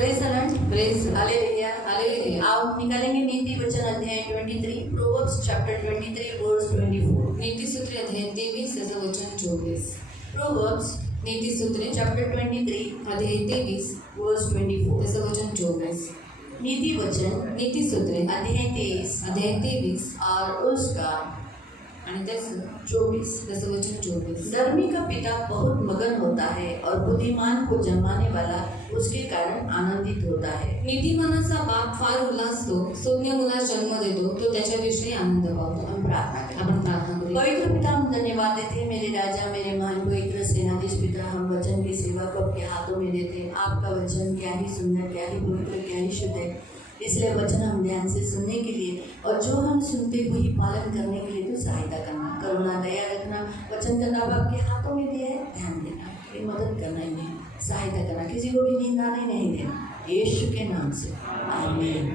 Praise the Lord, praise hallelujah, hallelujah. आप निकालेंगे नीति वचन अध्याय 23, प्रोवर्ब्स चैप्टर 23 वर्स 24। नीतिसूत्रे अध्याय 23 त्याचं वचन 24। प्रोवर्ब्स नीतिसूत्रे चैप्टर 23 अध्याय 23 वर्स 24। त्याचं वचन 24। नीति वचन नीतिसूत्रे अध्याय 23 अध्याय 23 और उसका आणि त्याचं 24। त्याचं वचन 24। धर्मी का पिता बहुत मगन होता है और बुद्धिमान को जन्माने वाला उसके कारण आनंदित होता है। नीतिमानाचा बाप फार उल्हासतो, सुज्ञ मुलास जन्म देतो, तो त्याच्याविषयी आनंद पावतो। हम प्रार्थना करें। आपण प्रार्थना करूया। पवित्र पिता, हम धन्यवाद देते हैं मेरे राजा, मेरे महान पवित्र सेनाधीश पिता। हम वचन की सेवा को आपके हाथों में देते हैं। आपका वचन क्या ही सुंदर, क्या ही पवित्र, क्या ही शुद्ध है, इसलिए वचन हम ध्यान से सुनने के लिए और जो हम सुनते वही पालन करने के लिए तो सहायता करना, करुणा, दया रखना। वचन करना आपके हाथों में दिया है, ध्यान देना, ये मदद करना, इन्हें सहायता करना, किसी को भी नींद आने नहीं देना, यीशु के नाम से आमीन।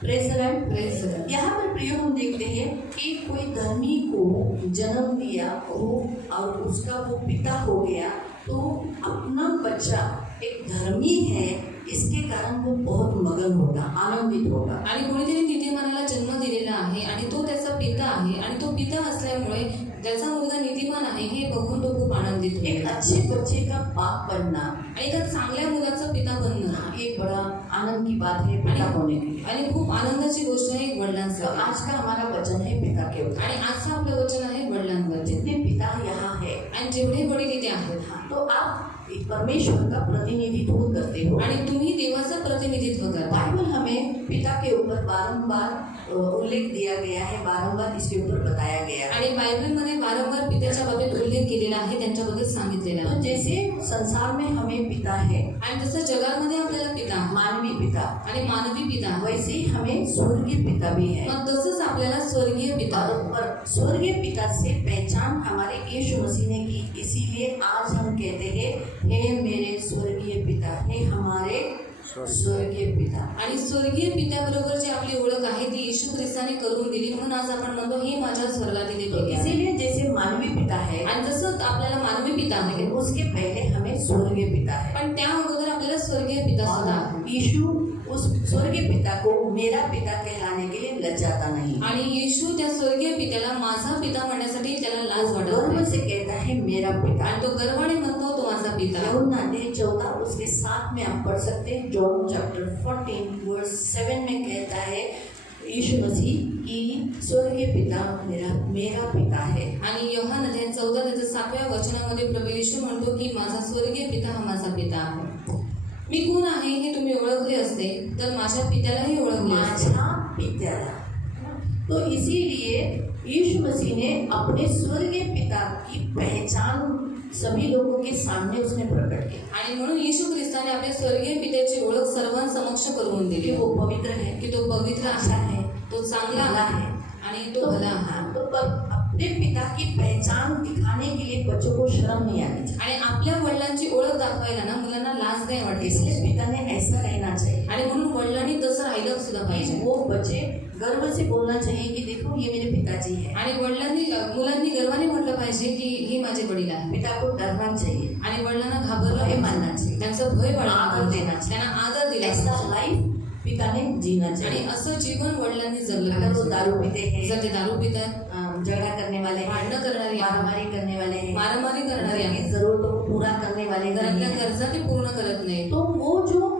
Praise the Lord, praise the Lord. यहाँ पर प्रयोग हम देखते हैं कि कोई धर्मी को जन्म दिया हो और उसका वो पिता हो गया, तो अपना बच्चा एक धर्मी है, इसके कारण वो बहुत मगन होगा, आनंदित होगा। आणि कोणीतरी नीतिमानाला जन्म दिलेला आहे आणि तो त्याचा पिता आहे आणि तो पिता असल्यामुळे ज्याचा मुलगा नीतिमान आहे हे बघून तो खूप आनंदित होतो। एक अच्छे बच्चे का बाप बनना आणि एका चांगल्या मुलाचं पिता बनणं एक बड़ा आनंद की बात है पिता होने के लिए। आणि खूप आनंदाची गोष्ट आहे तो वडिलांसाठी। आज का हमारा वचन है पिता के ऊपर। आणि आजचं आपलं वचन आहे वडिलांवर। जितने पिता यहाँ है आणि जेवढे वडील इथे आहेत तो आप परमेश्वर का प्रतिनिधित्व करते हो आणि तुम्ही देवाचं प्रतिनिधित्व करता। बाइबल हमें पिता के ऊपर बारंबार उल्लेख दिया गया है, बारंबार इसके ऊपर बताया गया है। आणि बायबलमध्ये वारंवार पित्याच्या बाबतीत उल्लेख केलेला आहे, त्यांच्याबद्दल सांगितलेला तो आहे। जैसे संसार में हमें पिता है, आणि जसं जगामध्ये आपल्याला पिता मानवी पिता, आणि मानवी पिता, वैसे ही हमें स्वर्गीय पिता भी है। मग तसंच आपल्याला स्वर्गीय पिता। और स्वर्गीय पिता से पहचान हमारे यीशु मसीह ने की, इसीलिए आज हम कहते हैं हे मेरे स्वर्गीय पिता, हे हमारे स्वर्गीय पिता। आणि स्वर्गीय पित्याबरोबर जी आपली ओळख आहे ती येशू ख्रिस्ताने करून दिली, म्हणून आज आपण म्हणतो हे माझ्या स्वर्गातील तो पिता। इसीलिए जैसे मानवी पिता है, आणि जसं आपल्याला मानवी पिता आहे, लेकिन उसके पहले हमें स्वर्गीय पिता है। पण त्या अगोदर आपल्याला स्वर्गीय पिता सुद्धा आहे। और यीशु उस स्वर्गीय पिता को मेरा पिता कहलाने के लिए लजाता नहीं, आणि येशू त्या स्वर्गीय पित्याला माझा पिता म्हणण्यासाठी त्याला लाज वाटत गर्व नाही। से कहता है मेरा पिता। आणि तो गर्वाने म्हणतो तो माझा पिता। यूहन्ना अध्याय 14 उसके 7 में आप पढ़ सकते हैं। जॉन चैप्टर 14 वर्स 7 में कहता है यीशु मसीह की स्वर्गीय पिता मेरा पिता है। आणि योहान अध्याय 14 त्याच्या 7व्या वचनामध्ये प्रभू येशू म्हणतो की माझा स्वर्गीय पिता हा माझा पिता आहे। मी कोण आहे हे तुम्ही ओळखले असते तर माझ्या पित्यालाही ओळखले असते। माझा पित्याला। तो इसीलिए यीशु मसीह ने अपने स्वर्गीय पिता की पहचान सभी लोगों के सामने उसने प्रकट की। आणि म्हणून येशू ख्रिस्ताने आपल्या स्वर्गीय पित्याची ओळख सर्वांसमक्ष करून दिली कि वो पवित्र है, की तो पवित्र अच्छा आहे, है, तो चांगला भला आहे है। आणि तो भला आहे। तो अपने पिता की पहचान दिखाने के लिए बच्चों को शर्म नहीं आनी चाहिए। आणि आपल्या वडिलांची ओळख दाखवायला ना मुलांना लाज नाही वाटते, इसलिए पिता ने ऐसा रहना चाहिए। आणि म्हणून वडिलांनी तसं राहिलं सुद्धा पाहिजे। वो बच्चे गर्व से बोलना चाहिए कि देखो ये मेरे पिताजी है। आणि मुलांनी गर्वाने म्हटलं पाहिजे की हे माझे वडील आहे। पिता को डरना चाहिए, आणि वडिलांना घाबरलं भय पाहिजे, मानना चाहिए, त्यांचं भय बाळगलं आदर पाहिजे, देना चाहिए। त्यांना आदर दिला ऐसा पाहिजे। लाइफ पिता ने जीना आणि चाहिए। असं जीवन वडिलांनी जगलं अगर वो पाहिजे। दारू पीते हैं, जर ते दारू पितात, झगड़ा करने वाले हैं, भांडणं करणारे आहेत, मारामारी करने वाले हैं, मारामारी करणारे घर की आहेत, जरूरतों को पूरा करने वाले नहीं घरातल्या हैं, गरजा ते पूर्ण करत नाही, तो वो जो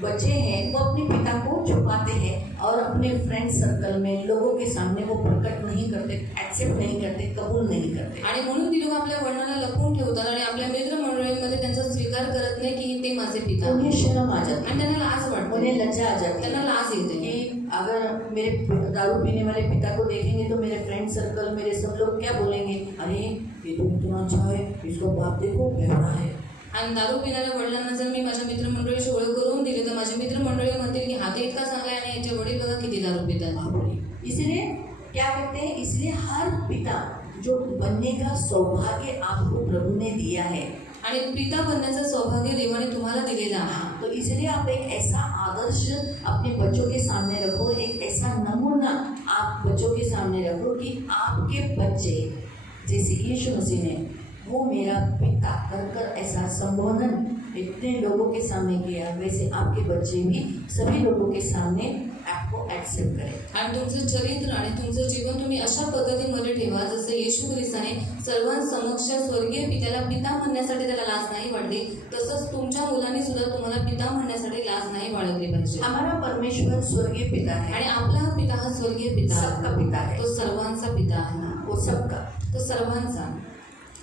बच्चे हैं वो अपने पिता को छुपाते हैं और अपने फ्रेंड सर्कल में लोगों के सामने वो प्रकट नहीं करते, एक्सेप्ट नहीं करते, कबूल नहीं करते। आणि म्हणून ती लोक आपल्या वडिलांना लपवून ठेवतात आणि आपल्या मित्रमंडळीमध्ये त्यांचा स्वीकार करत नाही की ते माझे पिता आहेत। उन्हें शर्म आ जाती आणि त्यांना लाज है, वाटते, उन्हें लज्जा आ जाती त्यांना है लाज येते कि अगर मेरे दारू पीने वाले पिता को देखेंगे तो मेरे फ्रेंड सर्कल, मेरे सब लोग क्या बोलेंगे, अरे ये तो इतना अच्छा है, इसको बाप देखो बेवड़ा है। आणि दारू पिणाऱ्या वडिलांना जर मी माझ्या मित्रमंडळीची ओळख करून दिली तर माझे मित्रमंडळी म्हणतील की हा तर इतका चांगला आहे आणि याचे वडील बघा किती दारू पितात। इसलिए क्या कहते हैं, इसलिए हर पिता जो बनने का सौभाग्य आपको प्रभु ने दिया है, आणि पिता बनण्याचं सौभाग्य देवाने तुम्हाला दिलेलं आहे। तो इसलिए आप एक ऐसा आदर्श अपने बच्चों के सामने रखो, एक ऐसा नमूना आप बच्चों के सामने रखो कि आपके बच्चे जैसे यीशु मसीह ने वो मेरा पिता कर ऐसा संबोधन इतने लोगों के सामने किया, वैसे आपके बच्चे भी सभी लोगों के सामने आपको एक्सेप्ट करें। आणि तुमचं चरित्र आणि तुमचं जीवन तुम्ही अशा पद्धतीमध्ये ठेवा जसं येशू ख्रिस्ताने सर्वांसमक्ष स्वर्गीय पित्याला पिता म्हणण्यासाठी त्याला लाज नाही वाटली, तसंच तुमच्या मुलांनी सुद्धा तुम्हाला पिता म्हणण्यासाठी लाज नाही बाळगली पाहिजे। हमारा परमेश्वर स्वर्गीय पिता है आणि आपला पिता हा स्वर्गीय पिता आहे, सबका पिता है, तो सर्वांचा पिता आहे, वो सबका, तो सर्वांचा,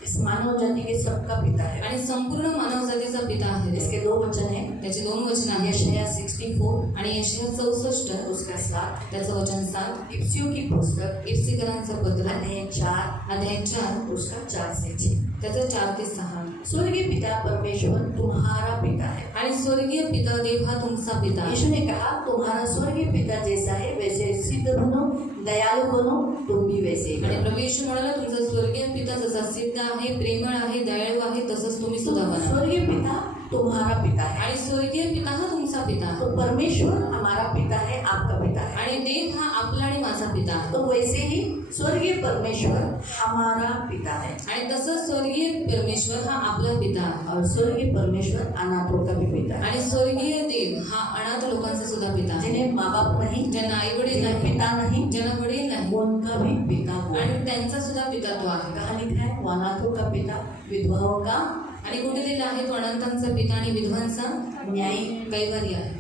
इस मानव जाति के सबका पिता है। आणि संपूर्ण मानव जातीचा पिता आहे। इसके 2 वचन है, त्याची 2 वचन आहेत, यशाया 64 आणि यशाया 64 उसका 7, त्याचं वचन 7, इफ्सियों की पुस्तक इफ्सिकरांचं पत्र अध्याय 4 अध्याय 4 उसका 4 से 6। त्याचं 4 ते 6। स्वर्गीय पिता परमेश्वर तुम्हारा पिता है। आणि स्वर्गीय पिता देव हा तुमचा पिता आहे। यीशु ने कहा तुम्हारा स्वर्गीय पिता जैसा है वैसे सिद्ध बनो, दयालु बनो, तुम भी वैसे ही आणि बनो। प्रभू येशू म्हणाला तुमचा स्वर्गीय पिता जसा सिद्ध आहे, प्रेमळ आहे, दयाळू आहे, तसंच तुम्ही सुद्धा बना। स्वर्गीय पिता तुम्हारा पिता है। आणि स्वर्गीय पिता हा तुमचा पिता आहे, तो परमेश्वर हमारा पिता है, आपका पिता है। आणि देव हा आपला आणि माझा पिता आहे। तो वैसे ही स्वर्गीय परमेश्वर हमारा पिता है आणि तसंच स्वर्गीय परमेश्वर हा आपला पिता आहे, और स्वर्गीय परमेश्वर अनाथों का भी पिता है। आणि स्वर्गीय देव हा अनाथ लोकांचा सुद्धा पिता आहे, जिन्हें माँ बाप नहीं, ज्यांना आई वडील जिन्हें नाही, पिता नहीं, ज्यांना वडील नाही, उनका भी पिता वो है। आणि त्यांचा सुद्धा पिता तो आहे। कहा लिखा है वो अनाथों का पिता, विधवाओं का आणि कुठे लिहिलं आहे तो अनंतांचा पिता आणि विधवांचा न्यायी। कैवारी आहे।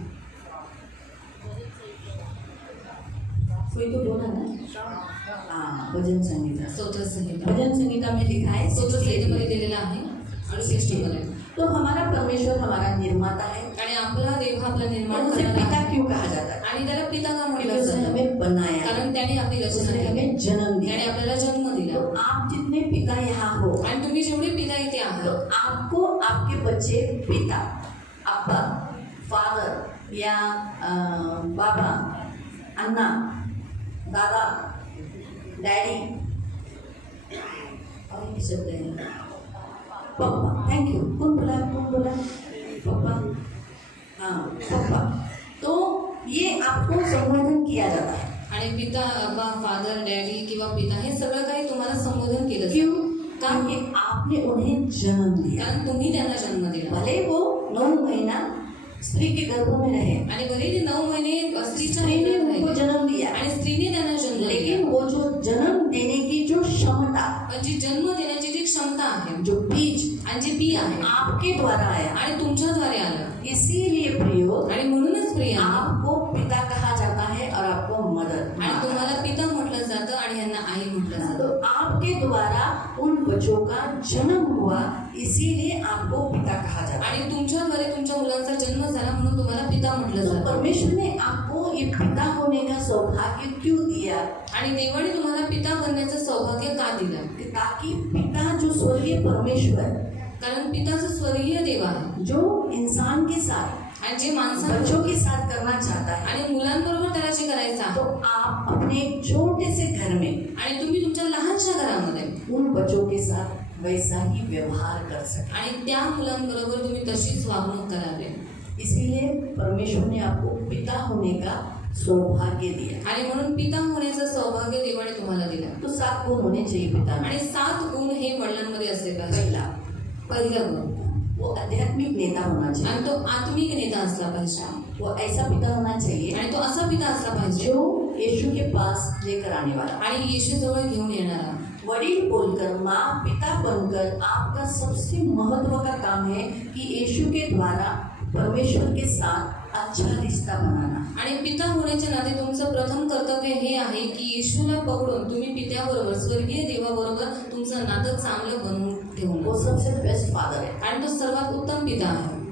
कोई तो बोला ना, हाँ भजन संहिता। स्तोत्र संहिता, भजन संहिता में लिखा है स्तोत्र 68 संहितेमध्ये दिलेला आहे 68 मध्ये। तो हमारा परमेश्वर हमारा निर्माता है। आणि आपला देव हा आपला और निर्माण उसे करणारा पिता आहे, क्यों कहा जाता है? आणि त्याला पिता का क्योंकि म्हटलं उसने जातं? हमें बनाया, कारण त्याने आपली रचना उसने केली, हमें जन्म दिया। त्याने आपल्याला जन्म तो दिला। आप जितने पिता यहाँ हो, आणि तुम्ही जेवढे पिता इथे तो आहात, आपको आपके बच्चे पिता, अब्बा, फादर या बाबा, अन्ना, दादा, डैडी, और ये शब्द है पापा। Thank you. कौन बोला पापा? हाँ पापा। तो ये आपको संबोधन किया जाता है। आणि पिता, अब्बा, फादर, डॅडी किंवा पिता हे सगळं काही तुम्हाला संबोधन केलं क्यों? जातं। का? क्योंकि आपने उन्हें जन्म दिया। कारण तुम्ही त्यांना जन्म दिला, भले वो 9 महीना स्त्री के गर्भ में रहे, आणि भले ते 9 महिने स्त्रीच्या स्त्री ने गर्भात उनको राहिले, जन्म दिया, आणि स्त्रीने त्यांना जन्म दिला, लेकिन वो जो जन्म देने की जो क्षमता, पण जी जन्म देण्याची जी क्षमता आहे जो बीज आणि जे बी आहे आपके द्वारा आया, आणि तुमच्याद्वारे आलं, इसीलिए प्रियो आणि म्हणूनच प्रिया आपको पिता कहा जाता है और आपको मदर। आणि तुम्हाला पिता म्हटलं जातं आणि यांना आई म्हटलं तो जातं। आपके द्वारा उन बच्चों का जन्म हुआ, इसीलिए आपको पिता कहा जाता है। आणि तुमच्याद्वारे तुमच्या मुलांचा जन्म झाला म्हणून तुम्हाला पिता म्हटलं तो जातं। परमेश्वर ने आपको ये पिता होने का सौभाग्य क्यों दिया? आणि देवाने तुम्हाला पिता बनण्याचं सौभाग्य का दिलं? कि ताकि पिता जो स्वर्गीय परमेश्वर, कारण पिताचं स्वर्गीय देव आहे, जो इंसान के साथ, आणि जे माणसांबरोबर बच्चों के साथ करना चाहता है, आणि मुलांबरोबर त्याला जे करायचं तो आहे, आप अपने छोटे से घर में आणि तुम्ही तुमच्या लहानशा घरामध्ये उन बच्चों के साथ वैसा ही व्यवहार कर सके। आणि त्या मुलांबरोबर तुम्ही तशीच वागणूक करावी। इसीलिए परमेश्वर ने आपको पिता होने का सौभाग्य दिया। आणि म्हणून पिता होण्याचं सौभाग्य देवाने तुम्हाला दिलं। तो 7 गुण होने चाहिए पिता में। आणि 7 गुण हे वडिलांमध्ये असले पाहिजे। पहिला गुण, वो आध्यात्मिक नेता होना चाहिए, आणि तो आत्मिक नेता असला पाहिजे, वो ऐसा पिता होना चाहिए आणि तो असा पिता असला पाहिजे जो यीशु के पास लेकर आने वाला, आणि येशू जवळ घेऊन येणारा। वडील बोलकर, माँ पिता बनकर आपका सबसे महत्व का काम है कि यीशु के द्वारा परमेश्वर के साथ अच्छा रिश्ता बनाना। आणि पिता होण्याच्या नाते तुमचं प्रथम कर्तव्य हे आहे की येशूला पकडून तुम्ही पित्याबरोबर, स्वर्गीय देवाबरोबर तुमचं नातं चांगलं बनवून ठेवणं। वो सबसे बेस्ट फादर है। आणि तो सर्वात उत्तम पिता आहे।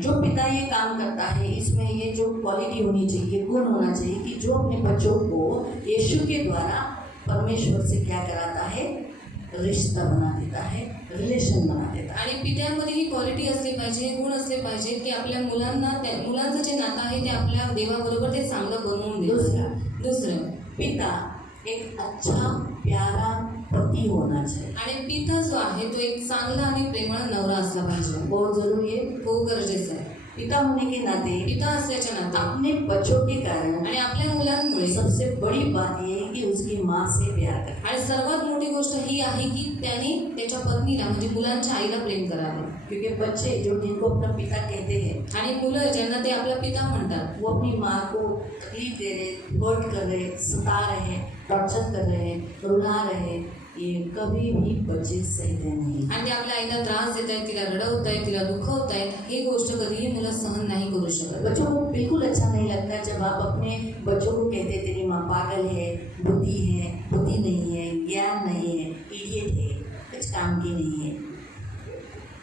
जो पिता ये काम करता है, इसमें ये जो क्वालिटी होनी चाहिए, गुण होना चाहिए कि जो अपने बच्चों को यीशु के द्वारा परमेश्वर से क्या कराता है, रिश्ता बना देता है, रिलेशन बना देता है। आणि पित्यामध्ये ही क्वालिटी असली पाहिजे, गुण असले पाहिजे की आपल्या मुलांना मुलांचं जे नातं आहे ते आपल्या देवाबरोबर ते चांगलं बनवून देतं। दुसरं, पिता एक अच्छा, प्यारा, पति होना चाहिए। आणि पिता जो आहे तो एक चांगला आणि प्रेमळ नवरा असला पाहिजे, बहुत जरूरी है। खूप गरजेचं आहे। पिता होने के नाते पिता असल्याच्या नाते अपने बच्चों के कारण आणि आपल्या मुलांमुळे सबसे बड़ी बात ये है कि उसकी माँ से प्यार करे। आणि सर्वात मोठी गोष्ट ही आहे की त्याने त्याच्या पत्नीला म्हणजे मुलांच्या आईला प्रेम करावे, क्योंकि बच्चे जो जिनको अपना पिता कहते हैं आणि मुलं ज्यांना ते आपला पिता म्हणतात वो अपनी माँ को तकलीफ दे रहे, हर्ट कर रहे, सता रहे, टॉर्चर कर रहे, रुला रहे, ये कभी भी बच्चे सहते नहीं। आणि ते आपल्या आईला त्रास देत आहेत, तिला रडवत आहेत, तिला दुखवत आहेत, ही गोष्ट कधीही मुलं सहन नाही करू शकत। बच्चों को बिल्कुल अच्छा नहीं लगता जब आप अपने बच्चों को कहते तेरी माँ पागल है, बुद्धि नहीं है, ज्ञान नहीं है, इडियट है, कुछ काम की नहीं है।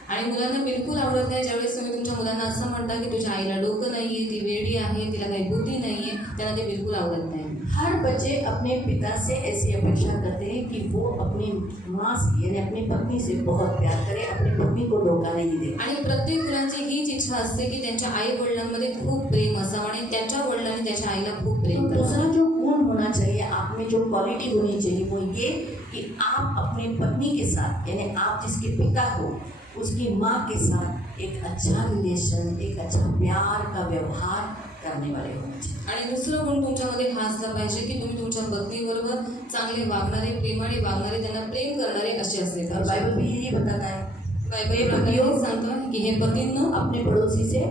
आणि मुलांना बिलकुल आवडत नाही ज्यावेळेस तुम्ही तुमच्या मुलांना असं म्हणता की तुझ्या आईला डोकं नाहीये, ती वेडी आहे, तिला काही बुद्धी नाहीये, त्यांना ते बिलकुल आवडत नाही। हर बच्चे अपने पिता से ऐसी अपेक्षा करते हैं कि वो अपनी माँ से यानी अपनी पत्नी से बहुत प्यार करे, अपनी पत्नी को धोखा नहीं दे। आणि प्रत्येक मुलांची हीच इच्छा असते की त्यांच्या आई वडिलांमध्ये खूप प्रेम असावं आणि त्याच्या वडिलांनी त्याच्या आईला खूप प्रेम तो दूसरा करावं। जो गुण होना चाहिए, आप में जो क्वालिटी होनी चाहिए वो ये कि आप अपनी पत्नी के साथ यानी आप जिसके पिता हो उसकी माँ के साथ एक अच्छा रिलेशन, एक अच्छा प्यार का व्यवहार करने वाले होने चाहिए। आणि दुसरं गुण तुमच्यामध्ये हा असला पाहिजे की तुम्ही तुमच्या पत्नीबरोबर चांगले वागणारे, प्रेमाने वागणारे, त्यांना प्रेम करणारे असे असले और पाहिजे। बाइबल भी यही बताता है बायबल प्रकारे सांगतो की हे पतींनो अपने पड़ोसी से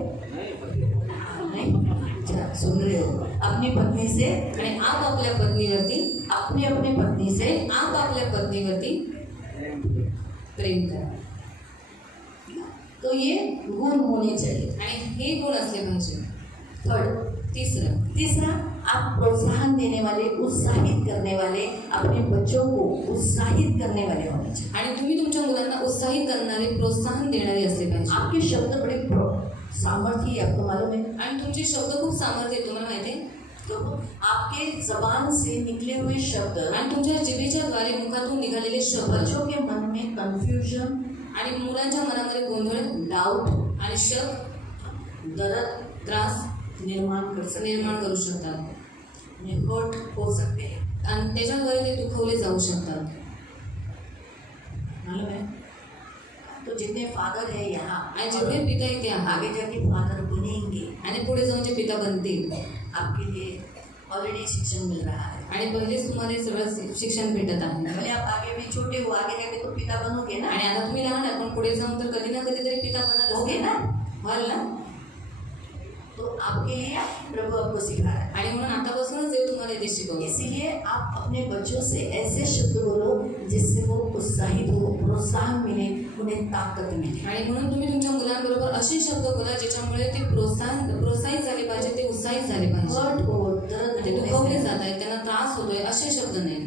नहीं, अच्छा सुन रहे हो, अपनी पत्नी से आणि आप आपल्या पत्नीवरती अपने अपने पत्नी से आप आपल्या पत्नीवरती प्रेम करा। तो ये गुण होने चाहिए। आणि हे गुण असले पाहिजे। थर्ड, तीसरा आप प्रोत्साहन देने वाले, उत्साहित करने वाले, अपने बच्चों को उत्साहित करने वाले होने चाहिए। आणि तुम्ही तुमच्या मुलांना उत्साहित करणारे, प्रोत्साहन देणारे असले पाहिजे। आपके शब्द बड़े सामर्थ्य आपको मालूम है। आणि तुमचे शब्द खूप सामर्थ्य आहे, तुम्हाला माहिती आहे। तो आपके जबान से निकले हुए शब्द आणि तुमच्या जिभेच्या द्वारे मुखातून निघालेले शब्द बच्चों के मन में कंफ्यूजन आणि मुलांच्या मनामध्ये गोंधळ, डाउट आणि शक, दर्द त्रास निर्माण करू शकतात हर्ट हो सकते हैं। आणि त्याच्याद्वारे ते दुखवले जाऊ शकतात। मालूम है? तो जितने फादर है यहाँ आणि जेवढे पिता इथे आहेत आगे जाके फादर बनेंगे, आणि पुढे जाऊन जे पिता बनतील आपके लिए ऑलरेडी शिक्षण मिल रहा है। आणि पहिलेच तुम्हाला हे सगळं शिक्षण भेटत आहे। भले आप आगे भी छोटे हो, आगे जाके तो पिता बनोगे ना, आणि आता तुम्ही लहान आहे पण पुढे जाऊन तर कधी ना कधीतरी पिता बनाल होगे ना। व्हाल ना। तो आपके लिए प्रभु आपको सिखा रहा है। आणि म्हणून आतापासूनच देव तुम्हाला ते शिकवतो। इसीलिए आप अपने बच्चों से ऐसे शब्द बोलो जिससे वो उत्साहित हो, प्रोत्साहन मिले, उन्हें ताकत मिले। आणि म्हणून तुम्ही तुमच्या मुलांबरोबर असे शब्द बोला ज्याच्यामुळे ते प्रोत्साहित झाले पाहिजे, ते उत्साहित झाले पाहिजे। हर्ट हो, दर्द ते हो, दुखवले ऐसे जात आहेत, त्यांना त्रास होतोय असे शब्द नाही,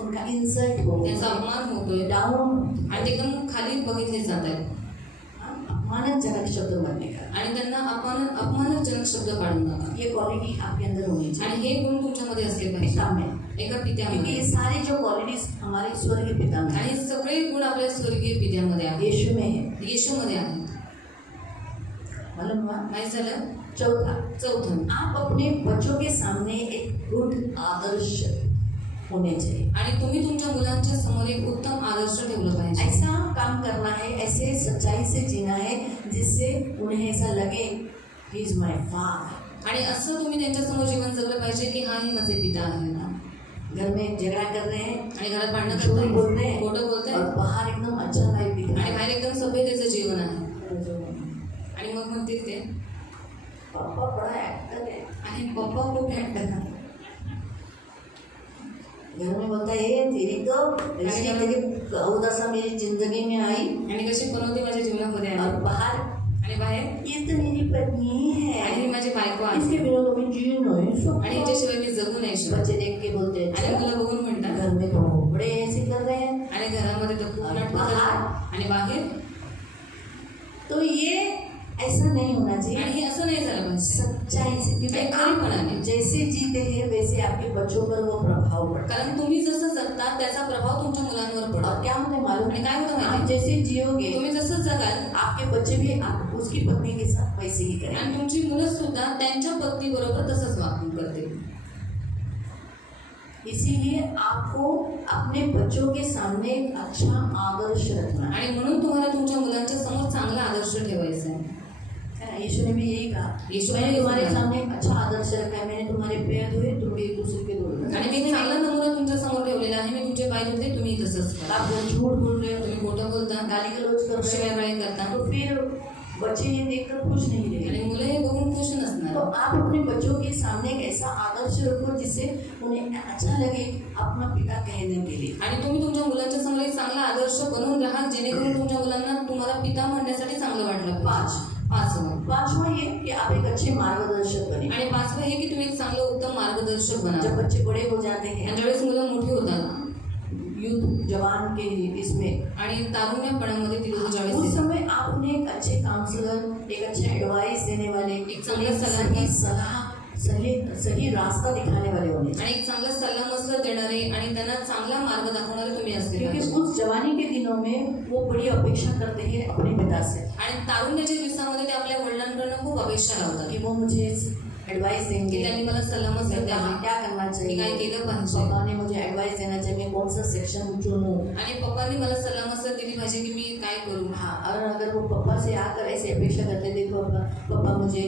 उनका इंसल्ट हो, त्यांचा अपमान होतोय डाउन, आणि ते एकदम खाली बघितले जात आहेत अपमानजनक शब्द बनने का, आणि त्यांना अपमानजनक शब्द काढून नका। ये क्वालिटी आपके अंदर होनी चाहिए आणि हे गुण तुमच्यामध्ये असले पाहिजे पिता में, एका क्योंकि पित्यामध्ये। ये सारे जो क्वालिटीज हमारे स्वर्गीय पिता में आणि है, हे सगळे गुण आपल्या स्वर्गीय पित्यामध्ये आहेत, यीशु में है। येशूमध्ये आहेत। मालूम हुआ? माहित झालं? चौथं, आप अपने बच्चों के सामने एक गुड आदर्श होने चाहिए। आणि तुम्ही तुमच्या मुलांच्या समोर एक उत्तम आदर्श ठेवलं पाहिजे। ऐसा काम करना है, ऐसे सच्चाई से जीना है जिससे उन्हें ऐसा लगे ही इज माय फादर। आणि असं तुम्ही त्यांच्यासमोर जीवन जगलं पाहिजे की हा ही माझे पिता आहे ना। घर में झगड़ा कर रहे हैं, आणि घरात भांडणं झूठ करताय, बोल रहे हैं, खोटं बोलताय, और बाहर एकदम अच्छा लाइफ दिख रहा आणि है। बाहेर एकदम सभ्यतेचं जीवन आहे। आणि मग म्हणतील ते पापा बड़ा एक्टर है, आणि पप्पा खूप हॅट करतात। घर में बोलता है "ए, तेरी तो ऐसी तेरी उदासा मेरी जिंदगी में आई", आणि कशी बनवते माझ्या जीवनामध्ये आली। और बाहर आणि बाहेर ये तो मेरी पत्नी आणि ही है, माझी बायको आहे, इसके बिना तो मैं जी नहीं आणि सकता। हिच्याशिवाय मी जगू नाही शकत। बच्चे देख के बोलते हैं आणि "अच्छा, मुलं बघून म्हणतात, घर में तो बड़े ऐसे कर रहे हैं", आणि घरामध्ये तर खूप आणि नाटकं बाहेर? करतात, आणि बाहेर। तो ये ऐसा नहीं होना चाहिए। आणि हे असं नाही झालं पाहिजे। सच्चाई से, क्योंकि एक खरीपणाने। आप जैसे जीते हैं वैसे आपके बच्चों पर वो प्रभाव पड़ता है। कारण तुम्ही जसं जगता त्याचा प्रभाव तुमच्या मुलांवर और पडतो। क्या होता है मालूम आणि है, काय होतं आप माहिती, जैसे जियोगे तुम्ही जसं जगाल आपके बच्चे भी आप उसकी पत्नी के साथ वैसे ही करेंगे। आणि तुमची मुलं सुद्धा त्यांच्या पत्नी बरोबर तसंच वागणूक करतील। इसीलिए आपको अपने बच्चों के सामने एक अच्छा आदर्श रखना है। आणि म्हणून तुम्हाला तुमच्या मुलांच्या समोर चांगला आदर्श ठेवायचा आहे. यीशु ने भी यही कहा, यीशु ने मैंने यही तुम्हारे कहा. सामने एक अच्छा आदर्श रखा है, मैंने तुम्हारे पैर धोए, तुम भी एक दूसरे के धो लो. आणि ते चांगला नमुना तुमच्या समोर ठेवलेला आहे. मी तुमचे पाय धुते, तुम्ही तसंच करा. आप जब झूठ बोल रहे हो, तुम्ही खोटं बोलता, गाली गलौज कर रहे शिव्यागाळी करता, हो, तो फिर बच्चे ये देखकर खुश नहीं आणि रहेंगे. मुलं हे बघून खुश तो नसणार. आप अपने बच्चों के सामने एक ऐसा आदर्श रखो जिससे उन्हें अच्छा लगे अपना पिता कहने के लिए. आणि तुम्ही तुमच्या मुलांच्या समोर एक चांगला आदर्श बनवून राहा, जेणेकरून तुमच्या मुलांना तुम्हाला पिता म्हणण्यासाठी चांगलं वाटलं पाहिजे. पांचवा ये कि आप एक अच्छे मार्गदर्शक बने. आणि पाचवं हे की तुम्ही एक चांगलं उत्तम मार्गदर्शक बना. जब बच्चे बड़े हो जाते हैं, आणि ज्यावेळेस मुलं मोठी होतात, यूथ जवान के इसमें, आणि तारुण्यपणामध्ये ती लोक ज्यावेळेस उस येतात, समय आप उन्हें एक अच्छे काउंसलर, एक अच्छा एडवाइस देने वाले, एक चांगला सही सलाह, सही रास्ता दिखाने वाले होने चाहिए. आणि एक चांगला सल्ला मसलत देणारे आणि त्यांना चांगला मार्ग दाखवणारे तुम्ही असले क्योंकि पाहिजे. उस जवानी के दिनों में वो बड़ी अपेक्षा करते हैं अपने पिता से आणि तारुण्याच्या दिवसामध्ये ते आपल्या वडिलांकडनं खूप अपेक्षा लावतात कि वो मुझे एडवाइस की देंगे, त्यांनी मला सल्ला मसलत द्यावा, क्या करना मी काय चाहिए, केलं पाहिजे. पापा ने मुझे एडवाइस देना चाहिए, मैं कौन सा सेक्शन चुनूं. आणि पप्पांनी मला सल्ला मसलत दिली पाहिजे की मी काय करू. हाँ, और अगर वो पापा से आकर ऐसे अपेक्षा करते, देखो पापा मुझे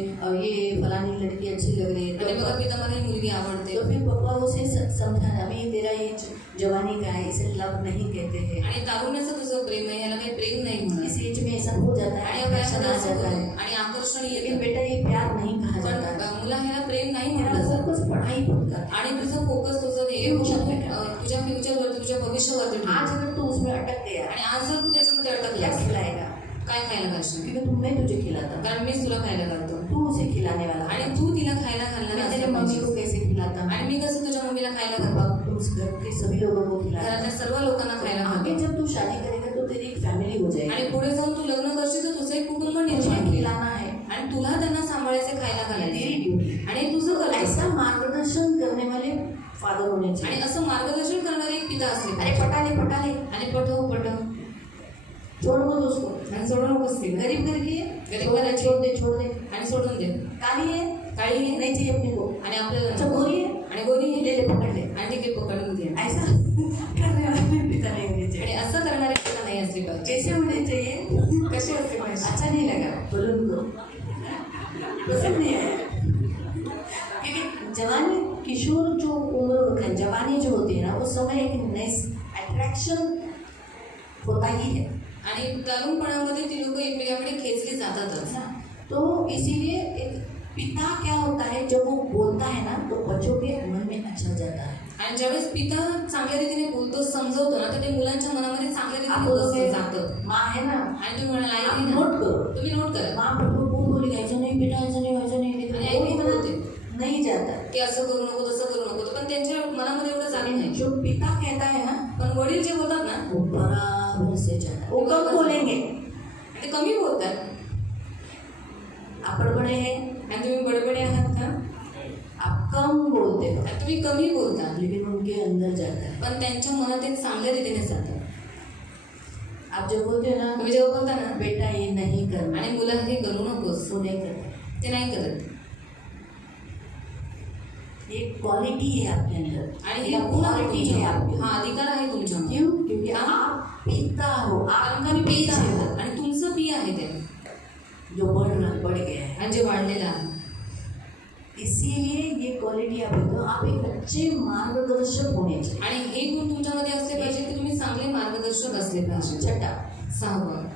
ये फलानी लड़की अच्छी लग रही है, आणि बघा तो पिता मला ही मुलगी आवडते. फिर पापा उसे समझाना, अभी तेरा ये जवानी का है, इसे लव नहीं कहते हैं, आणि तारुण्याचं तुझं प्रेम आहे, याला काही प्रेम नाही म्हणत. इस एज में ऐसा हो जाता आणि है, या attraction आ वयामध्ये असं जाता होतं. है. आणि आकर्षण लेकिन येतं. बेटा ये प्यार नहीं कहा जाता है. पण मुला ह्याला प्रेम नाही तेरा म्हणलं जात. फोकस पढ़ाई पर कर. आणि तुझं फोकस तुझं हे Future पे तुझ्या फ्युचरवरती, तुझ्या भविष्यावरती ठेव. आज अगर तू उसमें अटक गया, आणि आज जर तू त्याच्यामध्ये क्या अटकलास, खिलाएगा? काय खायला घालशील. क्योंकि तुम मैं तुझे खिलाता, कारण मीच तुला खायला घालतो तू उसे खिलाने वाला आणि है. तू तिला खायला घालणार मैं तेरे असला मम्मी पाहिजे. को कैसे खिलाता हूँ, आणि मी कसं तुझ्या मम्मीला खायला घालतो, तुम उस घर के सभी लोगों को खिलाता. घरातल्या सर्व लोकांना खायला आगे घालतो. जब तू शादी करेगा तो तेरी एक फैमिली हो जाएगी. आणि पुढे जाऊन तू लग्न करशील तर तुझं एक कुटुंब तुझे निर्माण होईल. खिलाना है, आणि तुला त्यांना सांभाळायचे, खायला ये घालायचे, तेरी ड्यूटी. आणि तुझं तो कर्तव्य. ऐसा मार्गदर्शन करने वाले फादर होने चाहिए. आणि असं मार्गदर्शन करणारे एक पिता असले अरे पाहिजे. पटा ले, आणि पटव छोड़ मत उसको. आणि सोडून नकोस ती. गरीब घर की है, गरीब घराची. छोड़ दे. आणि सोडून दे. काली है, काळी आहे नहीं चाहिए अपने को. आणि आपल्याला अच्छा गोरी है, आणि गोरी आहे. ले पकड़ ले. आणि ठीक आहे, पकडून घे. ऐसा करने वाले पिता नहीं होने चाहिए. आणि असं करणारे पिता नाही असले पाहिजे. कैसे होने चाहिए? कसे असले पाहिजे. अच्छा नहीं लगा बोलूं तो पसंद नहीं आया. क्योंकि जवानी किशोर जो उम्र होता है, जवानी जो होती है ना, उस समय एक नई अट्रैक्शन होता ही है आणि तरुणपणामध्ये ती लोक एकमेकांकडे खेचली जातातच. ना. तो इसीलिए एक पिता क्या होता है, जब वो बोलता है ना तो बच्चों के मन में अच्छा जाता है. आणि ज्यावेळेस पिता चांगल्या रीतीने बोलतो, समजवतो ना, तर ते मुलांच्या मनामध्ये चांगल्या रीतीने बसलं जातं. माँ है ना, आणि तुम्ही म्हणाल आई आप आहे ना, नोट करो. तुम्ही नोट करा. माँ पर वो बोलेगा ऐसा नहीं बेटा, ऐसा नहीं, वैसा नहीं, आणि आई लेकिन पण वो बोलते नहीं जाता. की असं करू नको, तसं करू नको, पण त्यांच्या मनामध्ये एवढं जाणीव नाही. जो पिता कहता है ना, पण वडील जे बोलतात ना, वो बराबर से जाता है. वो कब बोलेंगे? ते कमी बोलतात. आप बड़े हैं, आणि तुम्ही बडबडे आहात का, आप कम बोलते हो, आणि तुम्ही कमी बोलता, लेकिन उनके अंदर जाता है. पण त्यांच्या मनात एक चांगल्या रीतीने जातं. आप जब बोलते हो ना, तुम्ही जेव्हा बोलता ना, बेटा ये नहीं करना, आणि मुलं हे करू नकोस, वो नहीं करता. ते नाही करत. एक क्वालिटी है आपके अंदर, आणि हे एक गुण आहे क्वालिटी है तुमच्यामध्ये. आपके हा अंदर. अधिकार आहे तुमच्यामध्ये. क्यों? क्योंकि आप पिता हो, कारण का आपका मी बीज पिता है आहे आणि तुमचं बी आहे ते, जो बढ़ गया है. आणि जे वाढलेलं आहे. इसीलिए ये क्वालिटी आप देखो, आप एक अच्छे मार्गदर्शक होने चाहिए. आणि हे गुण तुमच्यामध्ये असले पाहिजे की तुम्ही चांगले मार्गदर्शक असले पाहिजे. छठा, 6वं,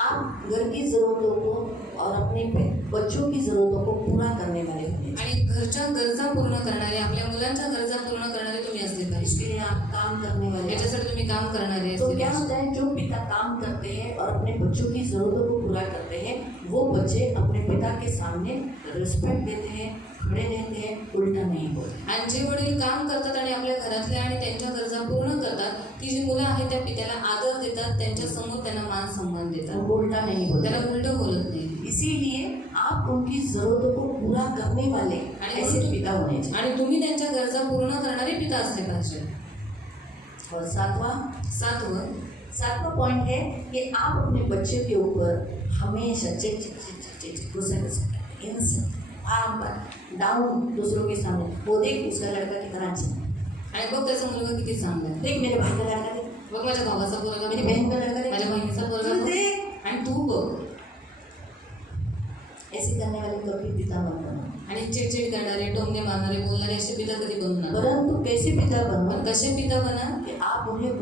आप घर की जरूरतों को और अपने बच्चों की जरूरतों को पूरा करने वाले होने चाहिए. आणि घरच्या गरजा पूर्ण करणारे, आपल्या मुलांच्या गरजा पूर्ण करणारे तुम्ही असले पाहिजे. इसके लिए आप काम करने वाले. याच्यासाठी तुम्ही काम करणारे तो असले क्या पाहिजे. होता है, जो पिता काम करते हैं और अपने बच्चों की जरूरतों को पूरा करते हैं, वो बच्चे अपने पिता के सामने रिस्पेक्ट देते हैं, खड़े रहते हैं, उल्टा नहीं बोलते. आणि जे वडील काम करतात आणि आपल्या घरातल्या आणि त्यांच्या गरजा पूर्ण करतात, ती जी मुलं आहेत त्या पित्याला आदर देतात, त्यांच्या समोर त्यांना मान सन्मान देतात, वो उल्टा नहीं बोलते. त्याला उलट बोलत नाही. इसीलिए आप उनकी जरूरतों को पूरा करने वाले ऐसे पिता होने चाहिए. आणि तुम्ही त्यांच्या गरजा पूर्ण करणारे पिता असले पाहिजे. और सातवां 7वं, पॉइंट है कि आप अपने बच्चे के ऊपर हमेशा गुस्सा बार डाउन दूसरों के सामने, वो देख उसका लड़का कितना अच्छा है, आणि बघ त्याचा मुलगा किती चांगला आहे. देख मेरे भाई का लड़का देख, बघ माझ्या भावाचा पोरगा, मेरी बहन का लड़का देख, माझ्या बहिणीचा पोरगा तू बघ. देख. आणि तू बघ. ऐसे करने वाले कभी पिता मत बनो, आणि चिडचिड करणारे, टोमणे मारणारे, बोलणारे असे पिता कधी बनू नका. परंतु कैसे पिता बनो पण कसे पिता बना कि आप उन्हें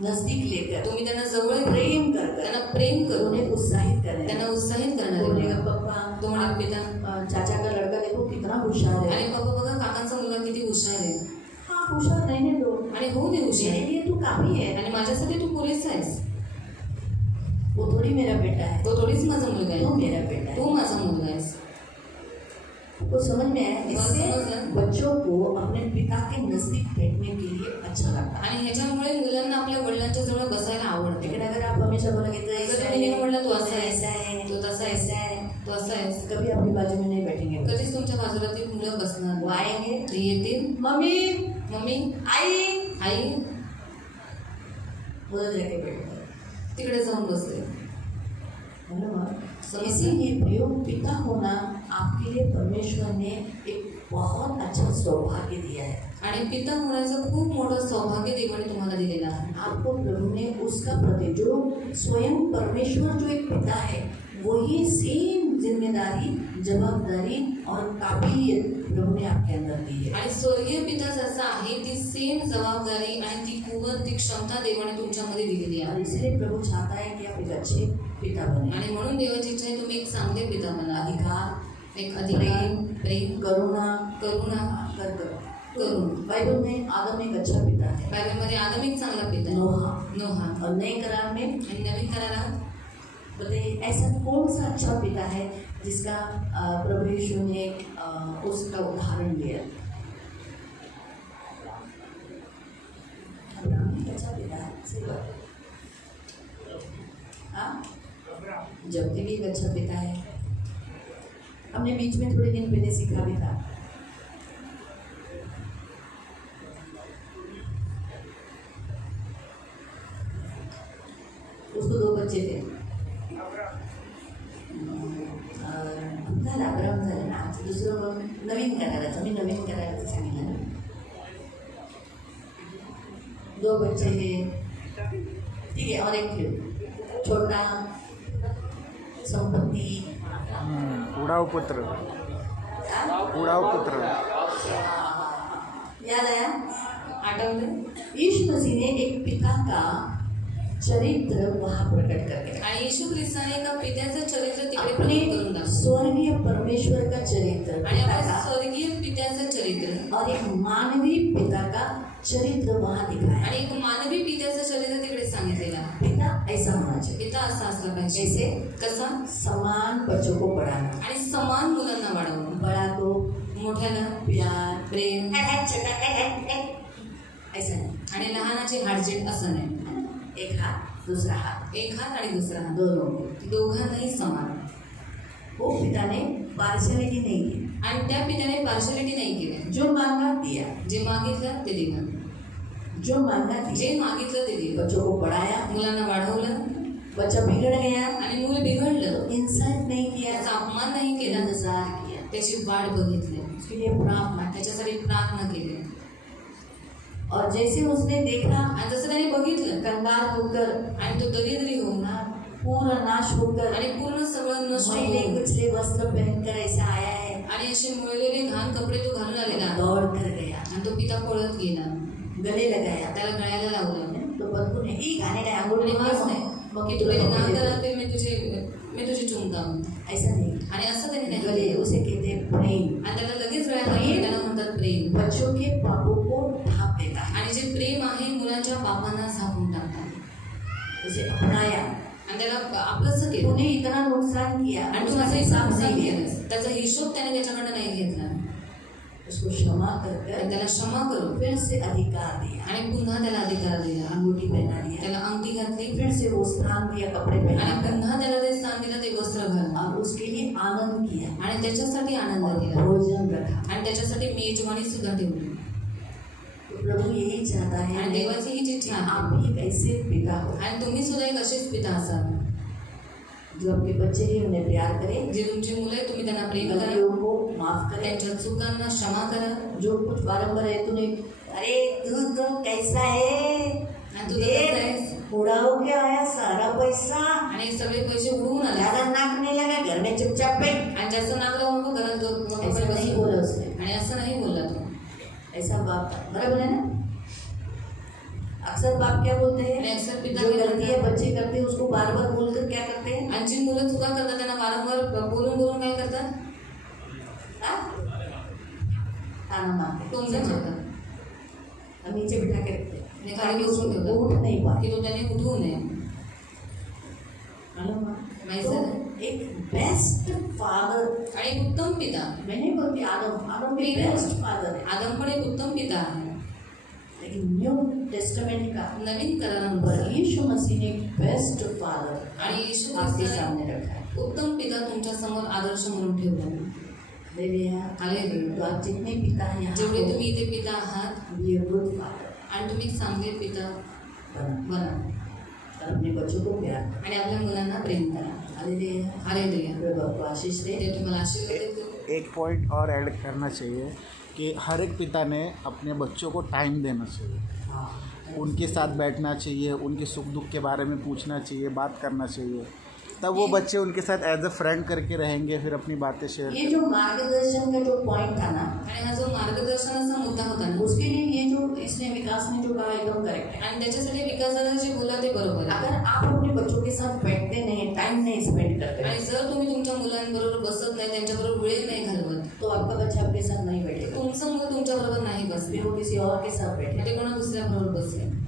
नजदीक लेकर तुम्ही त्यांना जवळ घेऊन, प्रेम कर त्यांना प्रेम करून उन्हें उत्साहित करें. त्यांना उत्साहित करणारे बोलेगा बना. पप्पा तो म्हणाल पिता, चाचा का लड़का देखो कितना होशियार है. आणि बाबा बघा काकांचा मुलगा किती हुशार आहे. हाँ होशियार रहने दो, आणि होऊ दे हुशार, मेरे लिए तू काफी है. आणि माझ्यासाठी तू पुरेसा आहेस. वो थोड़ी मेरा बेटा है, तो थोडीच माझा मुलगा तू आहे, मेरा बेटा है. तू माझा मुलगा आहेस. तो समझ में आया. इससे समझ. बच्चों को अपने पिता के नजदीक बैठने के लिए अच्छा लगता है. आणि ह्याच्यामुळे मुलांना आपल्या वडिलांच्या जवळ बसायला आवडते. लेकिन अगर आप हमेशा बोलोगे तो जर ऐसा तुम्ही है, म्हटलं तू असा ऐसा आहेस, है, तू तसा आहेस, ऐसा है, तू असा आहेस, कभी आपकी बाजू में नहीं बैठेंगे. कधीच तुमच्या बाजूला ती मुलं बसणार वो नाही. आएंगे, ते येतील, मम्मी मम्मी आई, आई उधर जाके बैठो. तिकडे जाऊन बसते. इसीलिए प्रियो, पिता होना आपके लिए परमेश्वर ने एक बहुत अच्छा सौभाग्य दिया है. आणि पिता होण्याचं खूप मोठं सौभाग्य देवाने तुम्हाला दिलेलं आहे. आपको प्रभु ने उसका प्रति जो स्वयं परमेश्वर जो एक पिता है वही सेम जिम्मेदारी, जवाबदारी और काबिलियत प्रभु ने आपके अंदर दी है. आणि स्वर्गीय पिता जसा आहे ती सेम जबाबदारी आणि ती कुवत, ती क्षमता देवाने तुमच्यामध्ये दिलेली और आहे. इसलिए प्रभु चाहता है कि आप एक अच्छे पिता बने. आणि म्हणून देवाची इच्छा आहे तुम्ही एक चांगले पिता बना. अधिकार, एक अधिकार, प्रेम, करुणा, करुणा करून. बाइबल में आदम एक अच्छा पिता है. बायबलमध्ये आदम एक चांगला पिता आहे, नोहा. नोहा. और नए करार में आणि नवीन करारात बताइए ऐसा कौन सा अच्छा पिता है जिसका प्रभु यीशु ने उसका उदाहरण लिया. अब्राहम एक अच्छा पिता है, सही बात. हाँ, जब भी एक अच्छा पिता है. हमने बीच में थोड़े दिन पहले सीखा भी था. उसको 2 बच्चे थे. झालं अब्राहम झालं ना. आमचं दुसरं नवीन कराराचं, मी नवीन कराराचं सांगितलं ना. 2 बच्चे हैं, ठीक है. और एक छोटा संपत्ती, उड़ाव पुत्र, उड़ाव पुत्र. याद आया. आठवलं. यीशु मसीह ने एक पिता का चरित्र वहाँ प्रकट करके रखा. आणि येशू ख्रिस्ताने एका पित्याचं चरित्र तिकडे अपने प्रकट करून दाखवलं. स्वर्गीय परमेश्वर का चरित्र आणि पिता आपल्या का स्वर्गीय पित्याचं चरित्र और एक मानवीय पिता का चरित्र वहाँ दिखाया. आणि एक मानवी पित्याचं चरित्र तिकडे सांगितलेलं आहे. पिता ऐसा होना चाहिए. पिता असा असला पाहिजे. कैसे? कसा? समान बच्चों को पढ़ाना, आणि समान मुलांना वाढवणं, बड़ा को मोठ्याला प्यार, प्रेम, ऐसा नहीं. आणि लहानाची हाडजीड असं नाही. एक हाथ दूसरा हाथ, एक हात आणि दुसरा हात, दोनों को. दोघांनाही समान. वो पिता ने पार्शलिटी नहीं की. आणि त्या पित्याने पार्शलिटी नाही केली. जो मांगा दिया, जे मागितलं ते दिलं, जो मांगा दिया. जे मागितलं ते दिलं. बच्चों को पढ़ाया, मुलांना वाढवलं बच्चा बिगड़ गया, आणि मूल बिघडलं, इंसल्ट नहीं किया, त्याचा अपमान नाही केला, इंतजार किया, त्याची वाट बघितली, उसके लिए प्रार्थना. त्याच्यासाठी प्रार्थना केली. और जैसे उसने देखा आणि जसं त्याने बघितलं कंगाल होकर, आणि तो दरिद्री होऊन पूरा नाश होकर, आणि पूर्ण सगळं नष्ट मैले होऊन कुचले वस्त्र पहनकर ऐसा आया है, आणि असे मुळलेले घाण कपडे तो घालून आलेला दौड़ कर गया, आणि तो पिता पळत गेला, गले लगाया. त्याला गळ्याला लावलं. तो बदबू ने ई गाने ने आंगुल आणि ने वास नाही मग की की तुला तुला ना करा ते मी तुझी चुंबता. ऐसा नहीं. आणि असं त्याने नाही गले केलं. उसे कहते हैं प्रेम. आणि त्याला लगेच गळ्याला लावलं. त्याला म्हणतात प्रेम. बच्चों के पापों को ढांप देता है. आणि जे प्रेम आहे मुलांच्या पापांना झाकून टाकतात. उसे अपनाया. आणि त्याला आपलंच केलं. उन्हें इतना नुकसान किया आणि उसका तुझा हिसाब नुकसान नहीं लिया. केलं. त्याचा हिशोब त्याने त्याच्याकडनं नाही घेतला. उसको क्षमा कर आणि कर त्याला क्षमा करून फिर से अधिकार दिया, आणि पुन्हा त्याला अधिकार दिला. अंगूठी पहना दिया, त्याला अंगठी घातली फिर से वो स्थान दिया, कपडे आणि पहना पुन्हा त्याला ते स्थान दिलं, ते वस्त्र घालून, और उसके लिए आनंद किया आणि त्याच्यासाठी आनंद और दिला, भोजन रखा. आणि त्याच्यासाठी मेजवानी सुद्धा ठेवली. तो प्रभु यही चाहता आणि है देवाची हीच कि इच्छा आहे. आप भी एक ऐसे पिता हो आणि तुम्ही सुद्धा एक असेच पिता असाल जो आपके बच्चे हैं उन्हें प्यार करें, जे तुमची मुलं आहेत तुम्ही त्यांना प्रेम करा, गलतियों को माफ करें। त्यांच्या चुकांना क्षमा करा. जो कुछ बारंबार है तूने, अरे तू कैसा है, आणि तू कसं आहेस? उड़ा हो गया आया सारा पैसा, आणि हे सगळे पैसे उडवून आले ज्यादा नाक नहीं लगा, घर में चुपचाप बैठ। आणि जास्त नाक लावू नको, घरात ऐसा नहीं बोला उसने, आणि असं नाही बोलला तो. ऐसा बाप बराबर है ना। अक्सर बाप क्या बोलते आणि हैं, अक्सर पिता जो काय गलतियां करतात? बच्चे करते हैं उसको बार बार बोलकर क्या करते हैं, आणि जी मुलं चुका करतात त्यांना वारंवार बोलून बोलून काय करतात? ताना मारते, टोमणे मारतात. और नीचे बिठा के रखते हैं आणि खाली ताकि बसून उसको ठेवतात उठ नहीं पाए। की तो त्याने उठवू नये. मालूम है? माहिती तो है? एक बेस्ट फादर, आणि एक उत्तम पिता. मैं नहीं बोलती आदम भी बेस्ट फादर है, आदम पण एक उत्तम पिता आहे. लेकिन न्यू टेस्टामेंट का नवीन पर करारानुसार यीशु मसीह ने बेस्ट फादर आणि येशू आपके ख्रिस्ताने सामने रखा है। उत्तम पिता तुमच्या समोर आदर्श म्हणून ठेवला. हालेलुया। हालेलुया. तो आप जितने पिता हैं यहाँ जेवढे पे, तुम्ही इथे पिता आहात be a good father आणि तुम्ही एक चांगले पिता बना बना और अपने बच्चों को प्यार करो। आणि आपल्या मुलांना प्रेम करा. हालेलुया। हालेलुया. प्रभु आपको आशीष दे। ते तुम्हाला आशीर्वाद देतो. एक पॉइंट और ऐड करना चाहिए कि हर एक पिता ने अपने बच्चों को टाइम देना चाहिए, हाँ, उनके साथ बैठना चाहिए, उनके सुख दुख के बारे में पूछना चाहिए, बात करना चाहिए. तब वो बच्चे उनके साथ एज अ फ्रेंड करके रहेंगे, फिर अपनी बातें शेयर. ये जो मार्गदर्शन का जो पॉइंट था ना, आणि हा जो मार्गदर्शनाचा मुद्दा होता ना, उसके लिए ये जो इसने विकास ने जो कहा एकदम करेक्ट है। आणि त्याच्यासाठी विकासाला जे बोला ते बरोबर आहे. अगर आप अपने बच्चों के साथ बैठते नहीं, टाइम नहीं स्पेंड करते, आणि जर तुम्ही तुमच्या मुलांबरोबर बसत नाही, त्यांच्याबरोबर वेळ नाही घालवत, तो आपका बच्चा आपके साथ नहीं बैठेगा, तुमचं मुल तुमच्याबरोबर नाही बसले, फिर वो किसी और के साथ बैठेगा। ते कोणा दुसऱ्याबरोबर बसेल.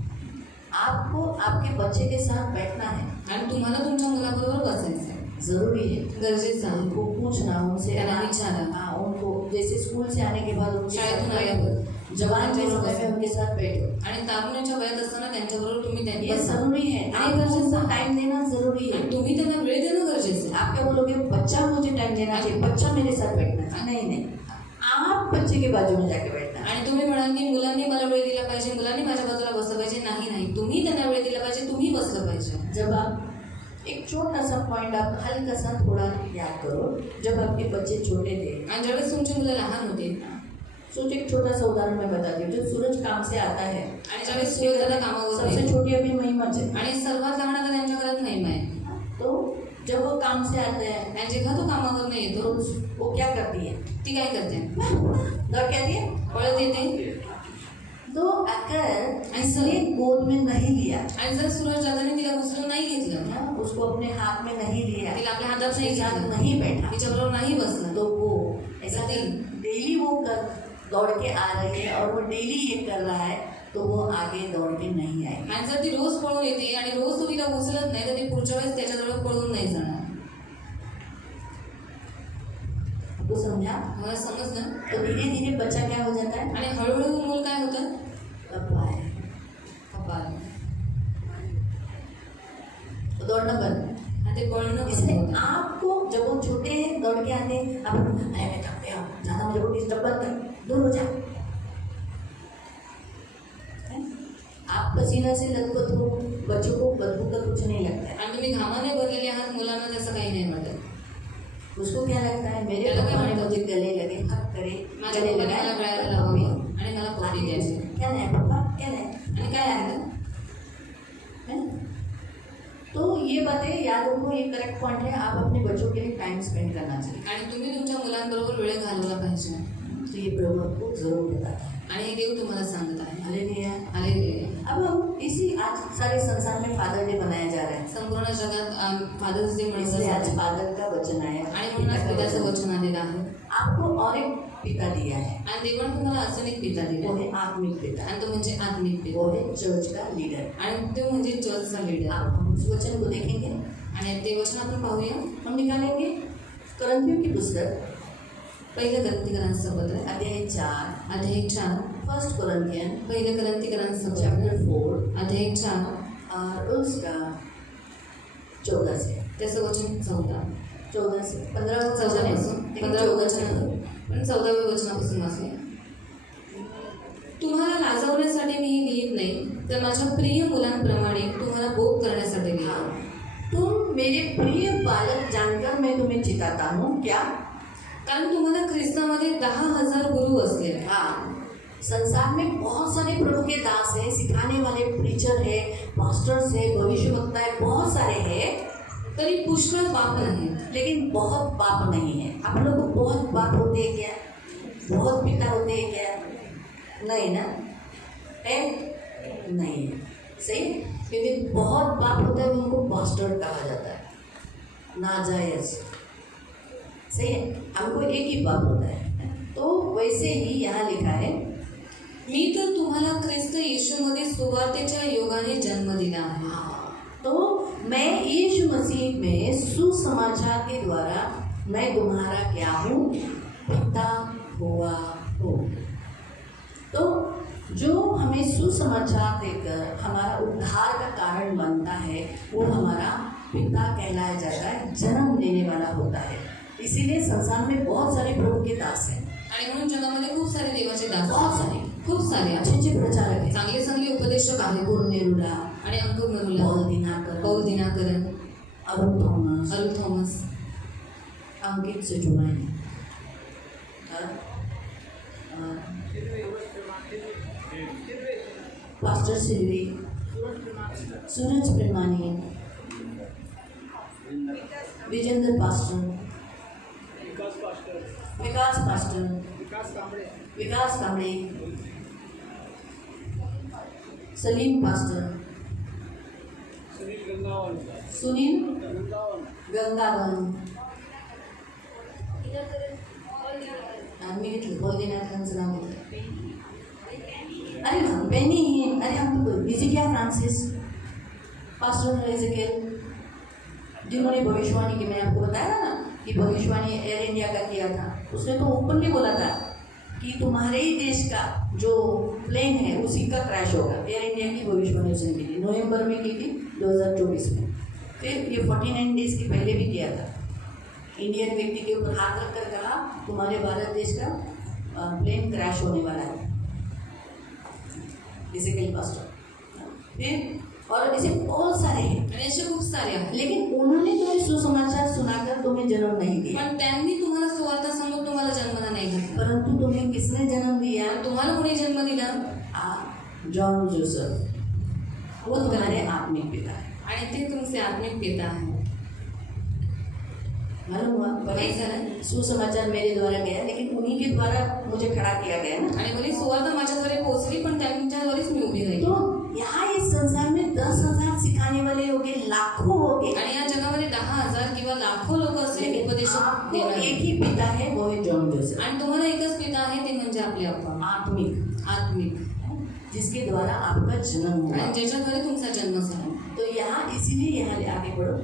आपको आपके बच्चे के साथ बैठना है, आणि तुम्हाला तुमच्या मुलाबरोबर बसायचं आहे. जरूरी है। गरजेचं आहे. उनको पूछना, उनसे त्यांना विचारा. हाँ, उनको जैसे स्कूल से आने के बाद उनके शाळेतून साथ आल्यावर. बैठो, जवान के समय में उनके साथ बैठो, आणि तारुण्याच्या वयात असताना त्यांच्याबरोबर तुम्ही ये त्यांच्या जरूरी है। आणि आपको गरजेचं उनको आहे. टाइम देना जरूरी है। आणि तुम्ही त्यांना वेळ देणं गरजेचं आहे. आप क्या बोलोगे, बच्चा मुझे टाइम देना चाहिए, बच्चा मेरे साथ बैठना चाहिए, नहीं नहीं, आप बच्चे के बाजू में जाके बैठना। आणि तुम्ही म्हणाल की मुलांनी मला वेळ दिला पाहिजे, मुलांनी माझ्या बाजूला बसलं पाहिजे. नाही नाही, तुम्ही त्यांना वेळ दिला पाहिजे, तुम्ही बसलं पाहिजे. जब आप एक छोटा सा पॉइंट आप हल्का सा थोड़ा याद करो, जब आपके बच्चे छोटे थे, आणि ज्यावेळेस तुमची मुलं लहान होती सोच एक छोटा सा उदाहरण मैं बताती हूँ। जब सूरज काम से आता है, आणि ज्यावेळेस सूर्य त्याला कामावर सबसे जाईल, छोटी अभी महिमा है, आणि सर्वात लहान आता त्यांच्या घरात महिमा आहे. तो जब वो काम से आता है आणि जेव्हा तो कामावर नाही तो येतो, वो क्या करती है, ती काय करते, दौड़ के आती है। पळत येते. तो अगर आणि इसने गोद में नहीं लिया, आणि जर सूरज दादाने तिला उचलून नाही घेतलं, हाँ, उसको अपने हाथ में नहीं लिया, तिला आपल्या हातात नाही उसके साथ घेतलं, नहीं बैठा, तिच्याबरोबर नाही बसलं, तो वो ऐसा डेली वो कर दौड़ के आ रही है और वो डेली ये कर रहा है, तो वो आगे दौड़ के नहीं आएगी। आणि जर ती रोज पळून येते आणि रोज तो तिला उचलत नाही, तर ती पुढच्या वेळेस त्याच्याजवळ पळून नाही जाणार. तो समझा? मला समजलं. तो धीरे धीरे बच्चा क्या हो जाता है, आणि हळूहळू मूल काय होतं, पप्पा है, पप्पा. तो दौड़ना बंद। आणि ते पळणं बंद इसलिए होतं. आपको जब वो छोटे हैं दौड़ के आते हैं, आप अरे मैं थक गया, ज़्यादा मुझे को डिस्टर्ब मत कर, दूर हो जा। हैं? आप पसीना से लथपथ हो, बच्चों को बदबू का कुछ नहीं लगता है, आणि तुम्ही घामाने भरलेले आहात, मुलांना त्याचं काही नाही वाटत. उसको क्या लगता है, मेरे त्याला काय पापा ने वाटतं? मुझे गले लगे, हक करे, माझ्या गले पप्पाने मला लगाए, गळ्याला लावावं आणि मला पप्पी द्यायची. क्या नहीं पापा, क्या नहीं, आणि काय आहे, है ना? तो ये बातें याद रखो, ये करेक्ट पॉइंट है। आप अपने बच्चों के लिए टाइम स्पेंड करना चाहिए, आणि तुम्ही तुमच्या मुलांबरोबर वेळ घालवला पाहिजे. तो ये प्रभु आपको जरूर बताता है। आणि हे देव तुम्हाला सांगत आहे. हालेलुया। हालेलुया. अब हम इसी आज सारे संसार में फादर डे मनाया जा रहा है, संपूर्ण जगात फादर्स डे इसलिए म्हणतात आज फादर का वचन आया आणि म्हणूनच पित्याचं वचन आलेलं आहे. आपको और एक पिता दिया है, आणि देवाने तुम्हाला अजून एक पिता दिला वो आहे. है आत्मिक पिता, आणि तो म्हणजे आत्मिक वो पिता. है चर्च का लीडर। आणि तो म्हणजे चर्चचा लीडर. आप हम उस वचन को देखेंगे, आणि ते वचन आपण पाहूया. हम निकालेंगे करंथियों की पुस्तक पहिलं करंथीकरांचं पत्र अध्याय 4, अध्याय 4. फर्स्ट कोरिन्थियन पहिलं करंथीकरांचं पत्र चैप्टर 4 अध्याय 4 और उसका 14 से त्याचं वचन 14 से 15 14 पासून 15 वचन, पण 14व्या वचनापासून वाचूया. तुम्हाला लाजवण्यासाठी मी हे लिहित नाही, तर माझ्या प्रिय मुलांप्रमाणे तुम्हाला बोध करण्यासाठी लिहितो. तुम मेरे प्रिय बालक जानकर मैं तुम्हें चिताता हूँ क्या? कारण तुम्हाला ख्रिस्तामध्ये 10,000 गुरु असले. हाँ, संसार में बहुत सारे प्रभु के दास हैं, सिखाने वाले प्रीचर है, पास्टर्स है, भविष्यवक्ता है, बहुत सारे हैं, तरी पुष्कळ बाप नाही. लेकिन बहुत बाप नहीं है. आप लोग को बहुत बाप होते हैं क्या? बहुत पिता होते हैं क्या? नहीं ना, है नहीं है. सही, क्योंकि बहुत बाप होता है उनको बास्टर्ड कहा जाता है, नाजायज. सही है, हमको एक ही बाप होता है. तो वैसे ही यहाँ लिखा है, मी तर तुम्हाला ख्रिस्त येशूमध्ये सुवार्तेच्या योगाने जन्म दिला आहे. तो मैं यीशु मसीह में सुसमाचार के द्वारा मैं तुम्हारा क्या हूँ? पिता हुआ हूँ. तो जो हमें सुसमाचार देकर हमारा उद्धार का कारण बनता है वो हमारा पिता कहलाया जाता है, जन्म देने वाला होता है. इसीलिए संसार में बहुत सारे प्रभु के दास हैं, आणि म्हणून जगामध्ये खूप सारे देवाचे दास बहुत सारे खूप सारे अच्छे अच्छे प्रचारक हैं. चांगले चांगले उपदेशक आहेत. अंकुर नेरुला, आणि अंकुर नरुला, पौल दिनाकर, पौल दिनाकरन, अरुण थॉमस, अरुण थॉमस, अंकित सेठुमानी, पास्टर सिल्वी, सूरज प्रेमानी, विजेंद्र पास्टर, विकास पास्टर, विकास कांबळे, सलीम पास्टर, सुनील गंगावन, आम्ही घेतलं बोलदिनाथांचं नाव घेतलं. अरे हाँ, बेनी, अरे हम तो इज़िकिया फ्रांसिस, पास्टर इज़िकियल, जिन्होंने भविष्यवाणी की, मैंने आपको बताया ना कि भविष्यवाणी एयर इंडिया का किया था. उसने तो ओपनली बोला था कि तुम्हारे ही देश का जो प्लेन है उसी का क्रैश होगा. एयर इंडिया की भविष्यवाणी उसने की थी, नवंबर में की थी 2024 में. फिर ये 49 डेज के पहले भी किया था. इंडियन व्यक्ति के ऊपर हाथ रखकर कहा तुम्हारे भारत देश का प्लेन क्रैश होने वाला है, बेसिकली पास्टर. फिर और ऐसे बहुत सारे हैं, आणि असे खूप सारे आहेत. लेकिन उन्होंने तुम्हें सुसमाचार सुनाकर तुम्हें जन्म नहीं दिया, पण त्यांनी तुम्हाला सुवार्ता सांगून तुम्हाला जन्म नाही दिला. परंतु तुम्हें किसने जन्म दिया? तुम्हाला कोणी जन्म दिला? जॉन जोसेफ, वो तुम्हारे आत्मिक पिता है. आणि ते तुमचे आत्मिक पिता आहे. मालूम हुआ? बघाई झालं. सुसमाचार मेरे द्वारा गया, लेकिन उन्हीं के द्वारा मुझे खड़ा किया गया ना. आणि बरी सुवार्ता माझ्याद्वारे पोहोचली, पण त्यांच्याद्वारेच मी उभी राहिली. तो यहाँ इस संसार में 10,000 सिखाने वाले हो गए, लाखों हो गए, आणि या जगामध्ये 10,000 किंवा लाखो लोक असले लेकिन उपदेशक आपको देणारे. एक ही पिता है, वो है जॉन जोसेफ. आणि तुम्हाला एकच पिता आहे, ते म्हणजे आपले अप्पा, आत्मिक, आत्मिक, जिसके द्वारा आपका जन्म हुआ. आणि ज्याच्याद्वारे तुमचा जन्म झाला. तो यहाँ इसीलिए यहाँ आगे बढ़ो.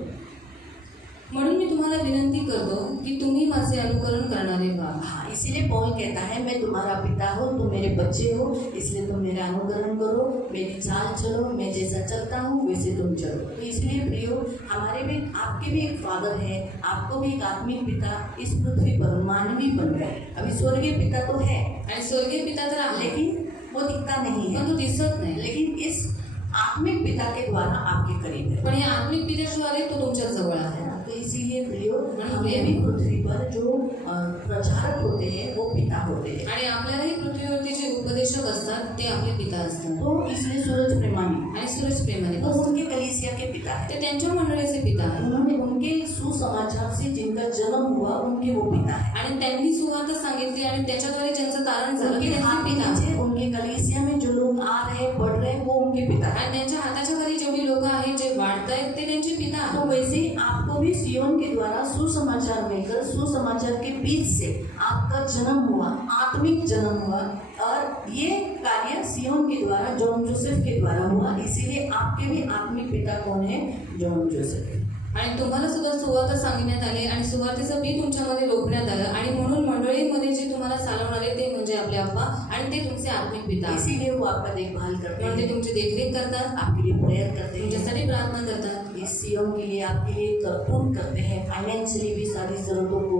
म्हणून मी तुम्हाला विनंती करतो की तुम्ही माझे अनुकरण करणारे व्हा. हाँ, इसीलिए पौल कहता है मैं तुम्हारा पिता हूँ, तुम मेरे बच्चे हो, इसलिए तुम मेरा अनुकरण करो, मेरी चाल चलो, मैं जैसा चलता हूँ वैसे तुम चलो. तो इसलिए प्रियो, हमारे भी, आपके भी एक फादर है, आपको भी एक आत्मिक पिता इस पृथ्वी पर मानवी बन गए. अभी स्वर्गीय पिता तो है, आणि स्वर्गीय पिता तर आहे, लेकिन वो दिखता नहीं पण है, तो दिसत नाही. लेकिन इस आत्मिक पिता के द्वारा आपके करीब है. पण या आत्मिक पित्याद्वारे तो तुमच्या जवळ आहे. तो इसीलिए प्रियो, हमें भी पृथ्वी पर जो प्रचारक होते हैं वो पिता होते हैं. आणि आपल्यालाही पृथ्वीवरती जे उपदेशक असतात ते आपले पिता असतात. तो इसलिए सूरज प्रेमानी, आणि सूरज प्रेमाने तो उनके कलीसिया के पिता है. ते त्यांच्या मंडळीचे पिता आहेत. उन्होंने उनके सुसमाचार से जिनका जन्म हुआ उनके वो पिता है. आणि त्यांनी सुवार्ता सांगितली आणि त्याच्याद्वारे ज्यांचं तारण झालं उनके ते हाथ त्यांचे पिता आहेत. नीचे उनके कलीसिया में जो लोग आ रहे बढ़ रहे वो उनके पिता है. आणि त्यांच्या हाताच्या खाली जेवढी लोक आहेत जे वाढतायत ते त्यांचे पिता तो आहेत. वैसे ही आपको भी सियोन के द्वारा सुसमाचार मिलकर सुसमाचार के बीच से आपका जन्म हुआ, आत्मिक जन्म हुआ, और ये कार्य सियोन के द्वारा जॉन जोसेफ के द्वारा हुआ. इसीलिए आपके भी आत्मिक पिता कौन है? John Joseph. आणि तुम्हाला सुद्धा सुवार्ता सांगण्यात आले आणि सुवार्तेचं बी तुमच्यामध्ये रोखण्यात आलं आणि म्हणून मंडळीमध्ये जे तुम्हाला चालवणारे ते म्हणजे आपले अप्पा आणि ते तुमचे आत्मिक पिता आहेत. इसीलिए वो आपका देखभाल करते म्हणून ते हैं, तुमची देखरेख करतात, आपके लिए प्रेयर करते हैं, तुमच्यासाठी प्रार्थना करतात, इस सियोन के लिए आपके लिए करतूत करते हैं, फाइनेंशियली भी सारी जरूरतों को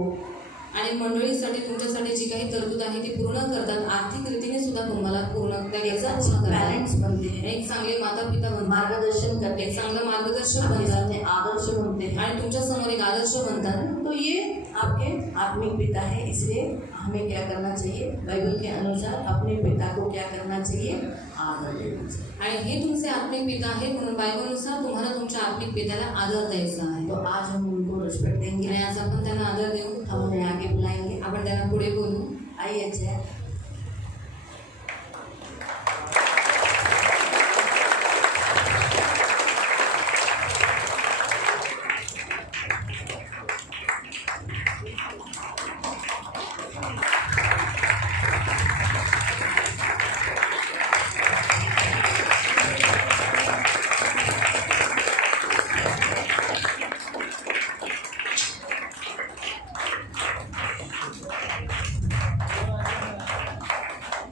आणि मंडळीसाठी तुमच्यासाठी जी काही तरतूद आहे ती पूर्ण करतात. आर्थिक रीतीने सुद्धा तुम्हाला पूर्ण त्या गरजा पूर्ण करतात. पेरेंट्स बनते हैं, एक चांगले माता पिता बनतात, मार्गदर्शन करते एक हैं, चांगलं मार्गदर्शक आपके बनतात सामने आदर्श बनते हैं। आणि तुमच्या समोर एक आदर्श बनतात. तो ये आपके आत्मिक पिता है, इसलिए हमें क्या करना चाहिए? बाइबल के अनुसार अपने पिता को क्या करना चाहिए? आदर देना चाहिए। आणि हे तुमचे आत्मिक पिता आहेत म्हणून बायबलनुसार तुम्हाला तुमच्या आत्मिक पित्याला आदर द्यायचा आहे. तो आज हम उनको रिस्पेक्ट देंगे, आणि आज आपण त्यांना आदर देऊ, हम उन्हें आगे बुलाएंगे। आपण त्यांना पुढे बोलू. आइए जय।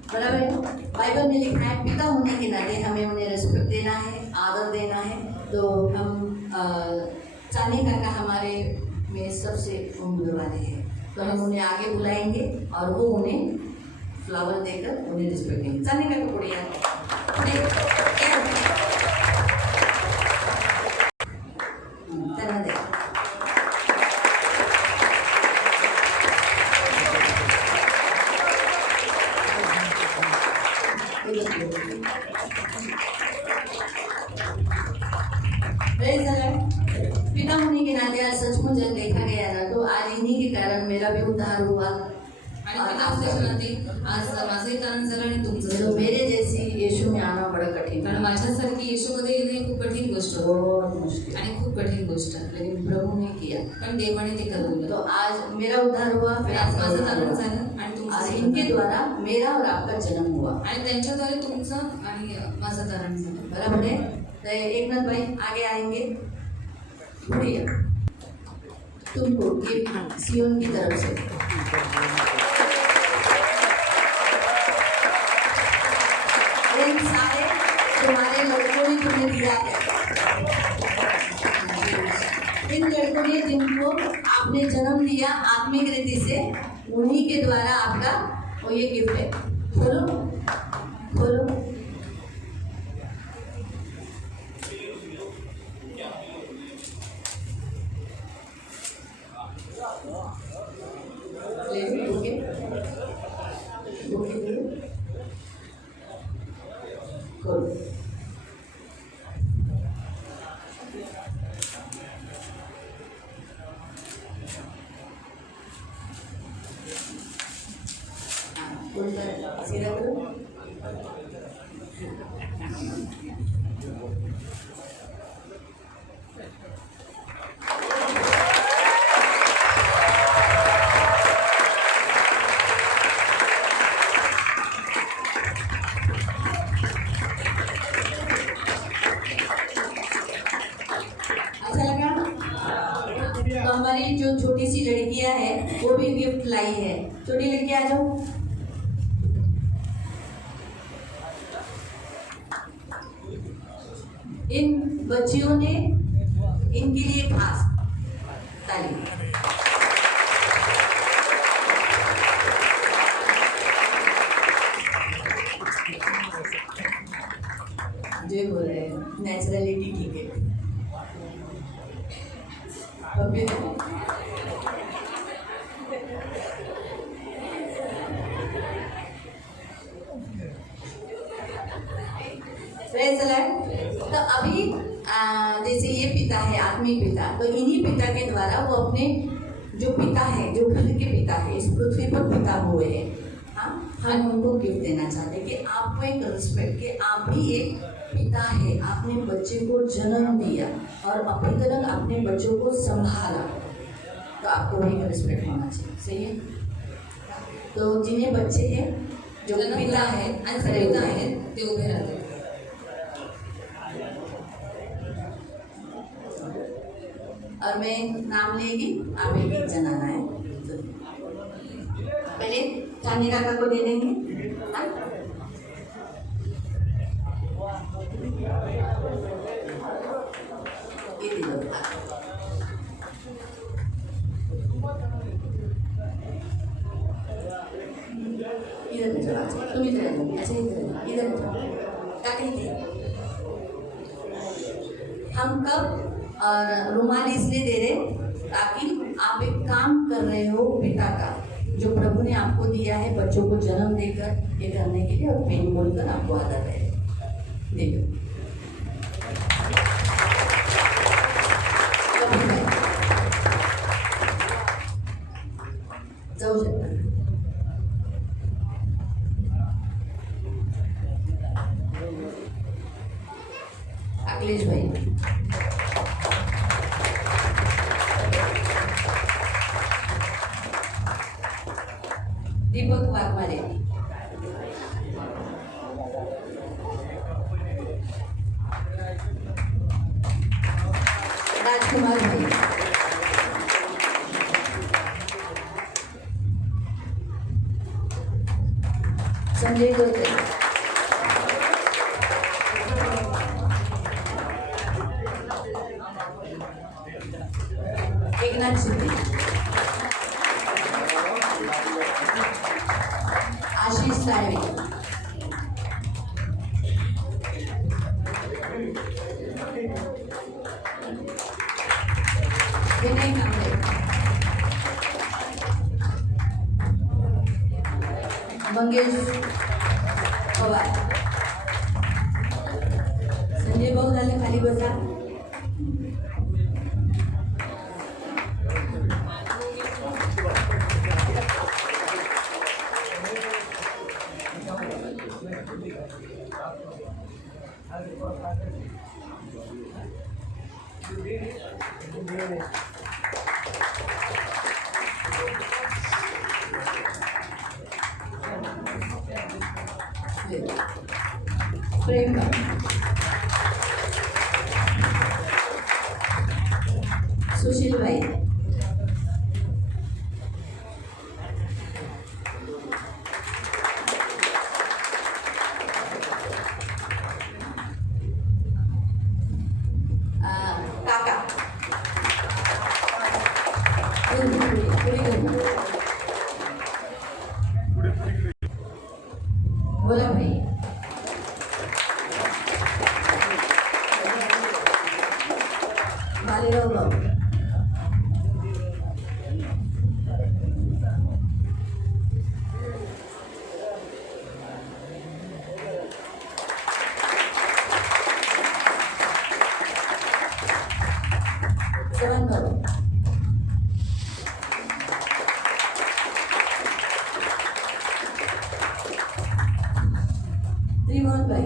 बराबर है। बाइबल में लिखा है पिता होने के नाते हमें उन्हें रिस्पेक्ट देना है, आदर देना है। तो हम चांदी काका हमारे में सबसे उम्र वाले हैं, तो हम उन्हें आगे बुलाएंगे और वो उन्हें फ्लावर देकर उन्हें रिस्पेक्ट देंगे। चांदी काका पुड़िया धन्यवाद। पिता होने के नाते आज सचमुच जब देखा गया ना तो आज इन्हीं के कारण मेरा भी उद्धार हुआ आणि पिता असल्याच्या नाते आज माझंही तारण झालं आणि तुमचं तो झालं. मेरे जैसी यीशु में आना बड़ा कठिन कारण है, माझ्यासारखी येशूमध्ये येणं ही खूप कठीण गोष्ट होती बहुत मुश्किल है, आणि खूप कठीण गोष्ट आहे. लेकिन प्रभु ने किया। पण देवाने ते करवलं. तो आज मेरा उद्धार हुआ, फिर आज आपका माझं उद्धार तारण हुआ झालं आणि तुमचं और झालं. इनके द्वारा मेरा और आपका जन्म हुआ। आणि त्यांच्याद्वारे तुमचं आणि माझं तारण झालं. बराबर है। तो एकनाथ भाई आगे आएंगे। बढ़िया, तुमको ये सियोन की तरफ से इन सारे तुम्हारे लड़कों ने तुम्हें दिया है। इन लड़कों ने जिनको आपने जन्म दिया आत्मिक रीति से, उन्हीं के द्वारा आपका वो ये गिफ्ट है। खोलो खोलो। ले लो बुके, बुके लो, खोलो। उल्टा सीधा करो। अच्छा लगा? तो हमारी जो छोटी सी लड़कियां हैं वो भी गिफ्ट लाई है। छोटी लड़की आ जाओ। इन बच्चियों ने इनके लिए खास ताली। जो बोल रहे हैं नेचुरलिटी ठीक है। अब तो अभी जैसे ये पिता है आत्मिक पिता, तो इन्हीं पिता के द्वारा वो अपने जो पिता है, जो घर के पिता है, इस पृथ्वी पर पिता हुए हैं, हाँ, हम उनको गिफ्ट देना चाहते हैं कि आपको एक रिस्पेक्ट, कि आप भी एक पिता है, आपने बच्चे को जन्म दिया और अपनी तरह अपने बच्चों को संभाला, तो आपको भी एक रिस्पेक्ट होना चाहिए। सही है? तो जिन्हें बच्चे हैं, जो पिता है, आणि जे पिता आहेत ते उभे राहतात. और मैं नाम लेगी, आप एक एक जनाना है। पहले चांदी काका को दे देंगे, हाँ? ये दे दो। इधर जाओ, अच्छा तुम इधर आ जाओ, अच्छा इधर जाओ, काका इधर। हम कप और रुमाल इसलिए दे रहे ताकि आप एक काम कर रहे हो पिता का, जो प्रभु ने आपको दिया है बच्चों को जन्म देकर ये करने के लिए, और पेन बोलकर आपको आदत है। देखो जाऊ शकता। अखिलेश भाई, दीपक वाघमारे, राजकुमार भाई, संजय गोते, एकनाथ शिंदे, आशीष साळवे, विनय कांबळे, मंगेश पवार, संजय भाऊ झाले खाली बसा। प्रेम सुशील भाई, काका बोला भाई, बालेराव भाऊ, चव्हाण भाऊ, त्रिभुवन भाई,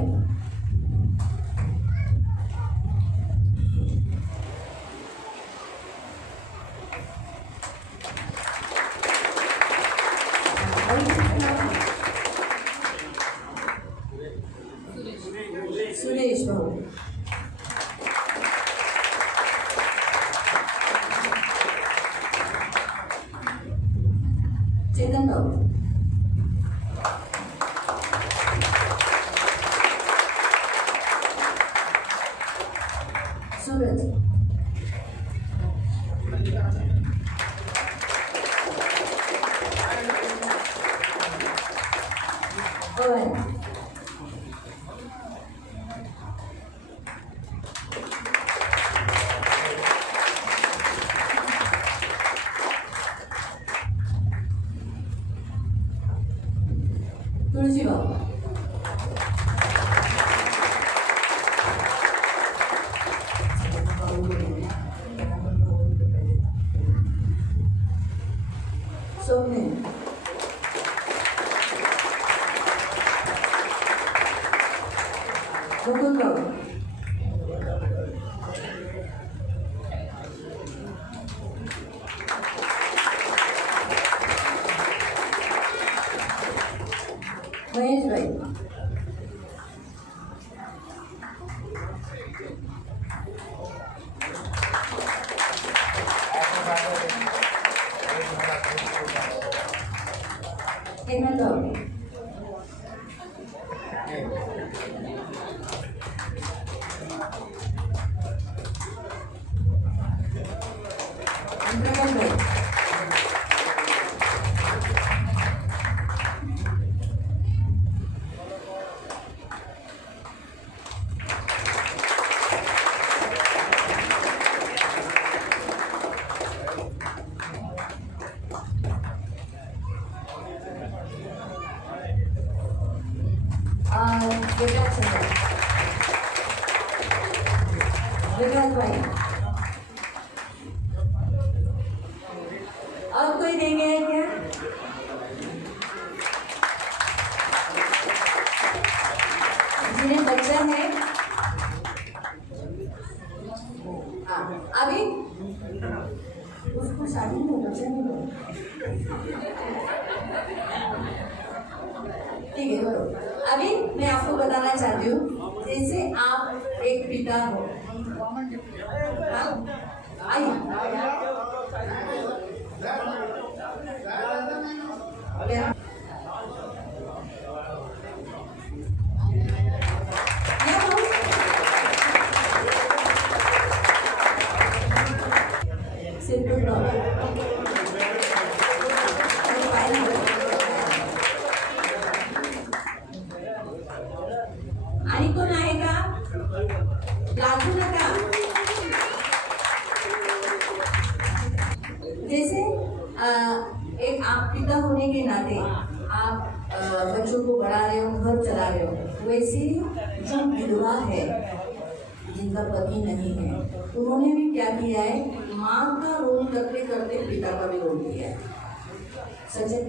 सुरेश भाऊ, चेतन भाऊ, सूरज, पवन, तुळशी भाऊ, सोमने, मुकुंद भाऊ, महेश भाई, हेमंत भाऊ, प्रकाश भाई, विकास भाई और कोई देंगे है क्या? जिन्हें बच्चा है हाँ अभी उसको शादी में बच्चा नहीं हो ठीक है बोलो। अभी मैं आपको बताना चाहती हूँ जैसे आप एक पिता हो आइए आणि कोण आहे का? लाजू नका। जैसे एक आप पिता होने के नाते आप बच्चों को बढ़ा रहे हो, घर चला रहे हो, वैसे जो विधवा है जिनका पति नहीं है उन्होंने भी क्या किया है, माँ का रोल करते करते पिता का भी रोल किया है। सच है?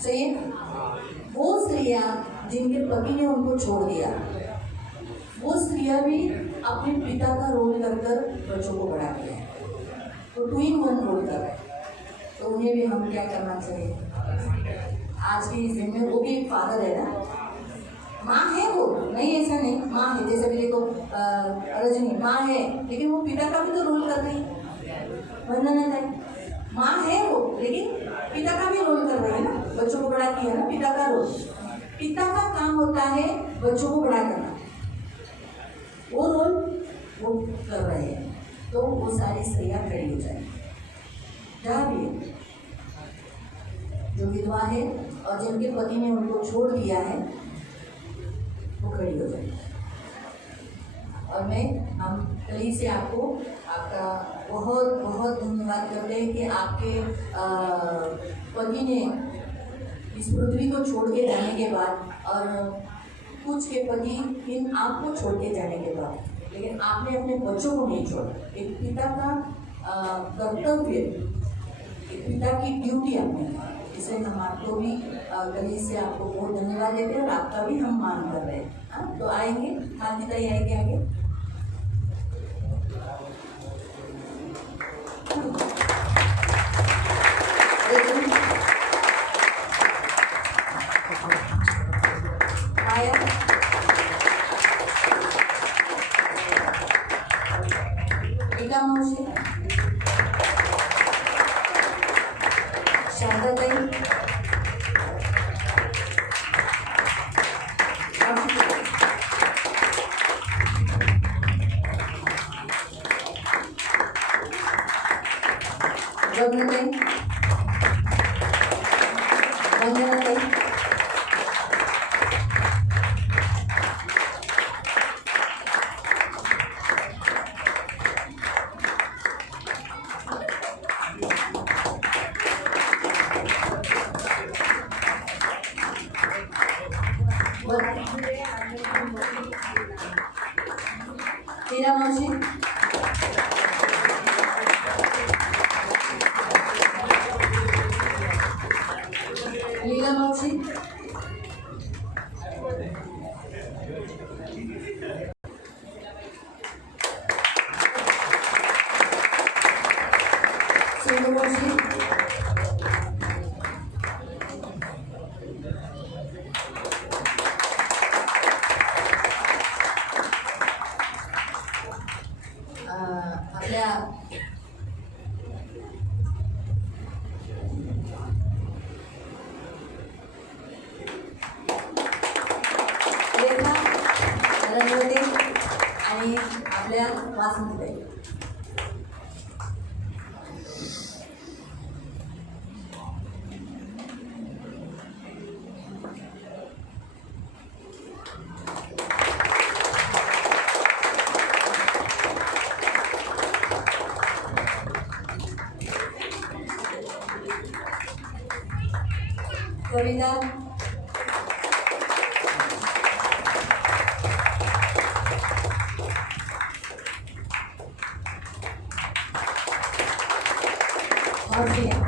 सही है? वो स्त्रियाँ जिनके पति ने उनको छोड़ दिया, वो स्त्रियाँ भी अपने पिता का रोल कर बच्चों को बढ़ा दिया है, तो 2 in 1 रोल कर रहे हैं। तो उन्हें भी हम क्या करना चाहिए आज के इस दिन में? वो भी एक फादर है ना, माँ है वो, नहीं ऐसा नहीं, माँ है। जैसे भी देखो रजनी माँ है लेकिन वो पिता का भी तो रोल कर रही है, वरना है माँ है वो लेकिन पिता का भी रोल कर रही है ना, बच्चों को बड़ा किया ना, पिता का रोल। पिता का काम होता है बच्चों को बड़ा करना, वो रोल वो कर रहे हैं। तो वो सारी स्त्रियाँ खड़ी हो जाए जहाँ भी है, जो विधवा है और जिनके पति ने उनको छोड़ दिया है वो खड़ी हो जाए। और हम कली से आपको आपका बहुत बहुत धन्यवाद करते हैं कि आपके पति ने इस पृथ्वी को छोड़ के जाने के बाद, और कुछ के पति इन आपको छोड़ के जाने के बाद, लेकिन आपने अपने बच्चों को नहीं छोड़ा। एक पिता का कर्तव्य, एक पिता की ड्यूटी आपने, इसलिए हम आपको भी कली से आपको बहुत धन्यवाद देते हैं और आपका भी हम मान कर रहे हैं। हाँ, तो आएंगे मानवीताई आएंगे आगे। लीला मौसी, लीला मौसी, सिंधु मौसी, आपल्या रेखा रणवते आणि आपल्या वासंतीताई। कविता और प्रिया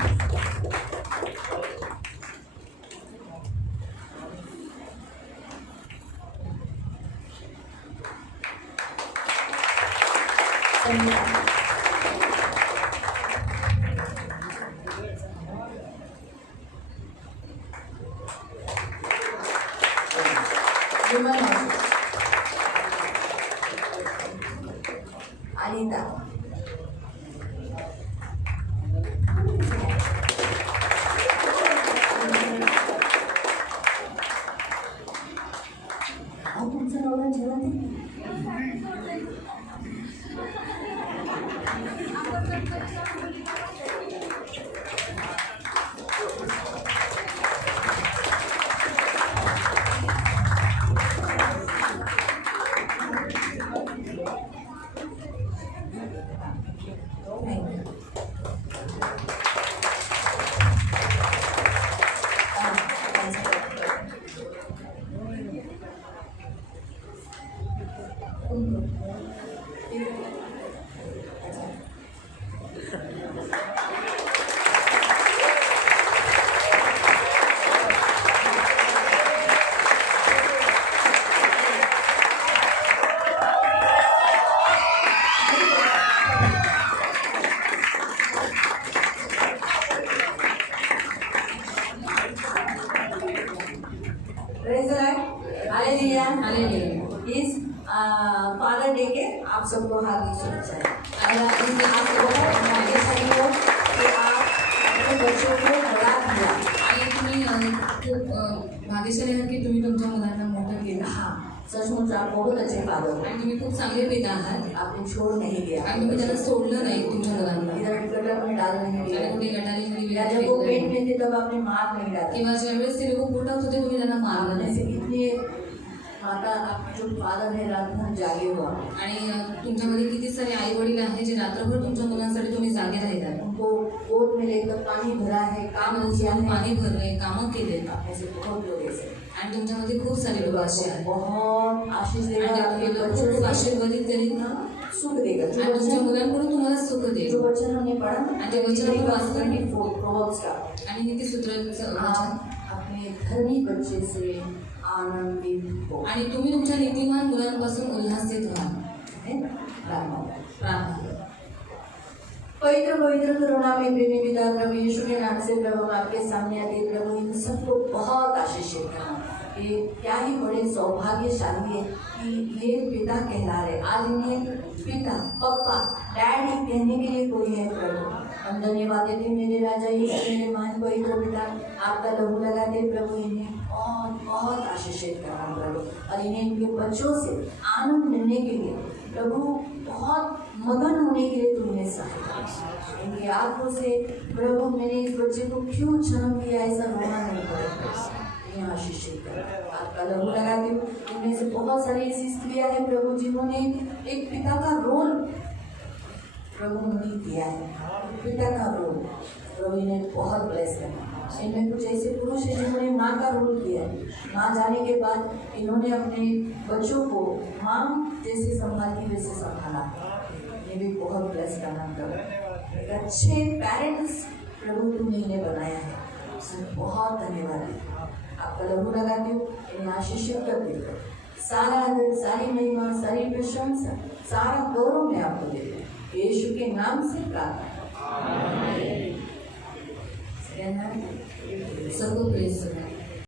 संगीता विमल अनिता तुमचं नवरा जेवण इस फादर डे के आप सबको हार्दिक शुभेच्छाएं। आप बहुत भाग्यशाली हो कि आप अपने बच्चों को बड़ा दिया आणि तुम्ही खूप भाग्यशाली आहात की तुम्ही तुमच्या मुलांना मोठं केलं. हाँ सचमुच आप बहुत अच्छे फादर हो. आणि तुम्ही खूप चांगले पिता आहात आपने छोड़ नहीं दिया आणि तुम्ही त्यांना सोडलं नाही तुमच्या मुलांना. इधर गटर में डाल नहीं आणि दिया कुठे गटारीमध्ये या जब वो पेट में थे तब आपने मार नहीं डाला. किंवा ज्यावेळेस ते लोक पोटात होते तुम्ही त्यांना मारलं आपने नाही. से कितने माता आपके जो फादर है रात भर जागे हुआ आणि तुमच्यामध्ये किती सारे आई वडील आहेत जे रात्रभर तुमच्या मुलांसाठी तुम्ही जागे राहिलात. उनको गोद में लेकर पानी भरा है काम काम किया है. पाणी भरलंय कामं केले ऐसे बहुत लोग ऐसे आणि तुमच्यामध्ये खूप सारे लोक असे आहेत बहुत आशीष देगा आणि आपके ते बच्चों खूप को आशीर्वादित करेल सुख देगा. आणि तुमच्या मुलांकडून तुम्हाला सुख देईल. जो वचन हमने पढ़ा आणि ते वचन आपण वाचलं प्रोवर्ब्स का आणि नीतिसूत्राचं आप वचन अपने धर्मी बच्चे से आनंदित हो. आणि तुम्ही तुमच्या नीतिमान मुलांपासून उल्हासित व्हा. है ना? प्रार्थना पवित्र पवित्र करुणामय प्रेमी पिता प्रभु यीशु के नाम से प्रभु हम आपके सामने आते हैं प्रभु इन सबको बहुत आशीषित करना. ये क्या ही बड़े सौभाग्यशाली है कि ये पिता कहला रहे. आज इन्हें पिता पप्पा डैडी कहने के लिए कोई है प्रभु. हम धन्यवाद देते मेरे राजा यीशु मेरे महान पवित्र पिता आपका लहू लगाते प्रभु इन्हें बहुत बहुत आशीषित करना प्रभु. और इन्हें इनके बच्चों से आनंद मिलने के लिए प्रभु बहुत मगन होने के लिए तुम इन्हें सहायता. इनकी आंखों से प्रभु मैंने इस बच्चे को क्यों जन्म दिया ऐसा रोना नहीं पड़ेगा. इन्हें आशीषित कर आपका लहू लगाते हो. इनमें से बहुत सारी ऐसी स्त्रियां हैं प्रभु जिन्होंने एक पिता का रोल प्रभु नहीं किया है. पिता का रोल प्रभु इन्हें बहुत ब्लेस करना. इनमें कुछ ऐसे पुरुष हैं जिन्होंने माँ का रोल किया है. माँ जाने के बाद इन्होंने अपने बच्चों को माँ जैसे संभालती वैसे संभाला. ये भी बहुत ब्लेस करना प्रभु. एक अच्छे पेरेंट्स प्रभु तुमने इन्हें बनाया है. बहुत धन्यवाद. आपका लहू लगाते हो इन्हें आशीषित करते हो. सारा आदर सारी महिमा सारी प्रशंसा सारा गौरव मैं आपको देती हूँ यीशु के नाम से प्रार्थना. सर्व प्रेस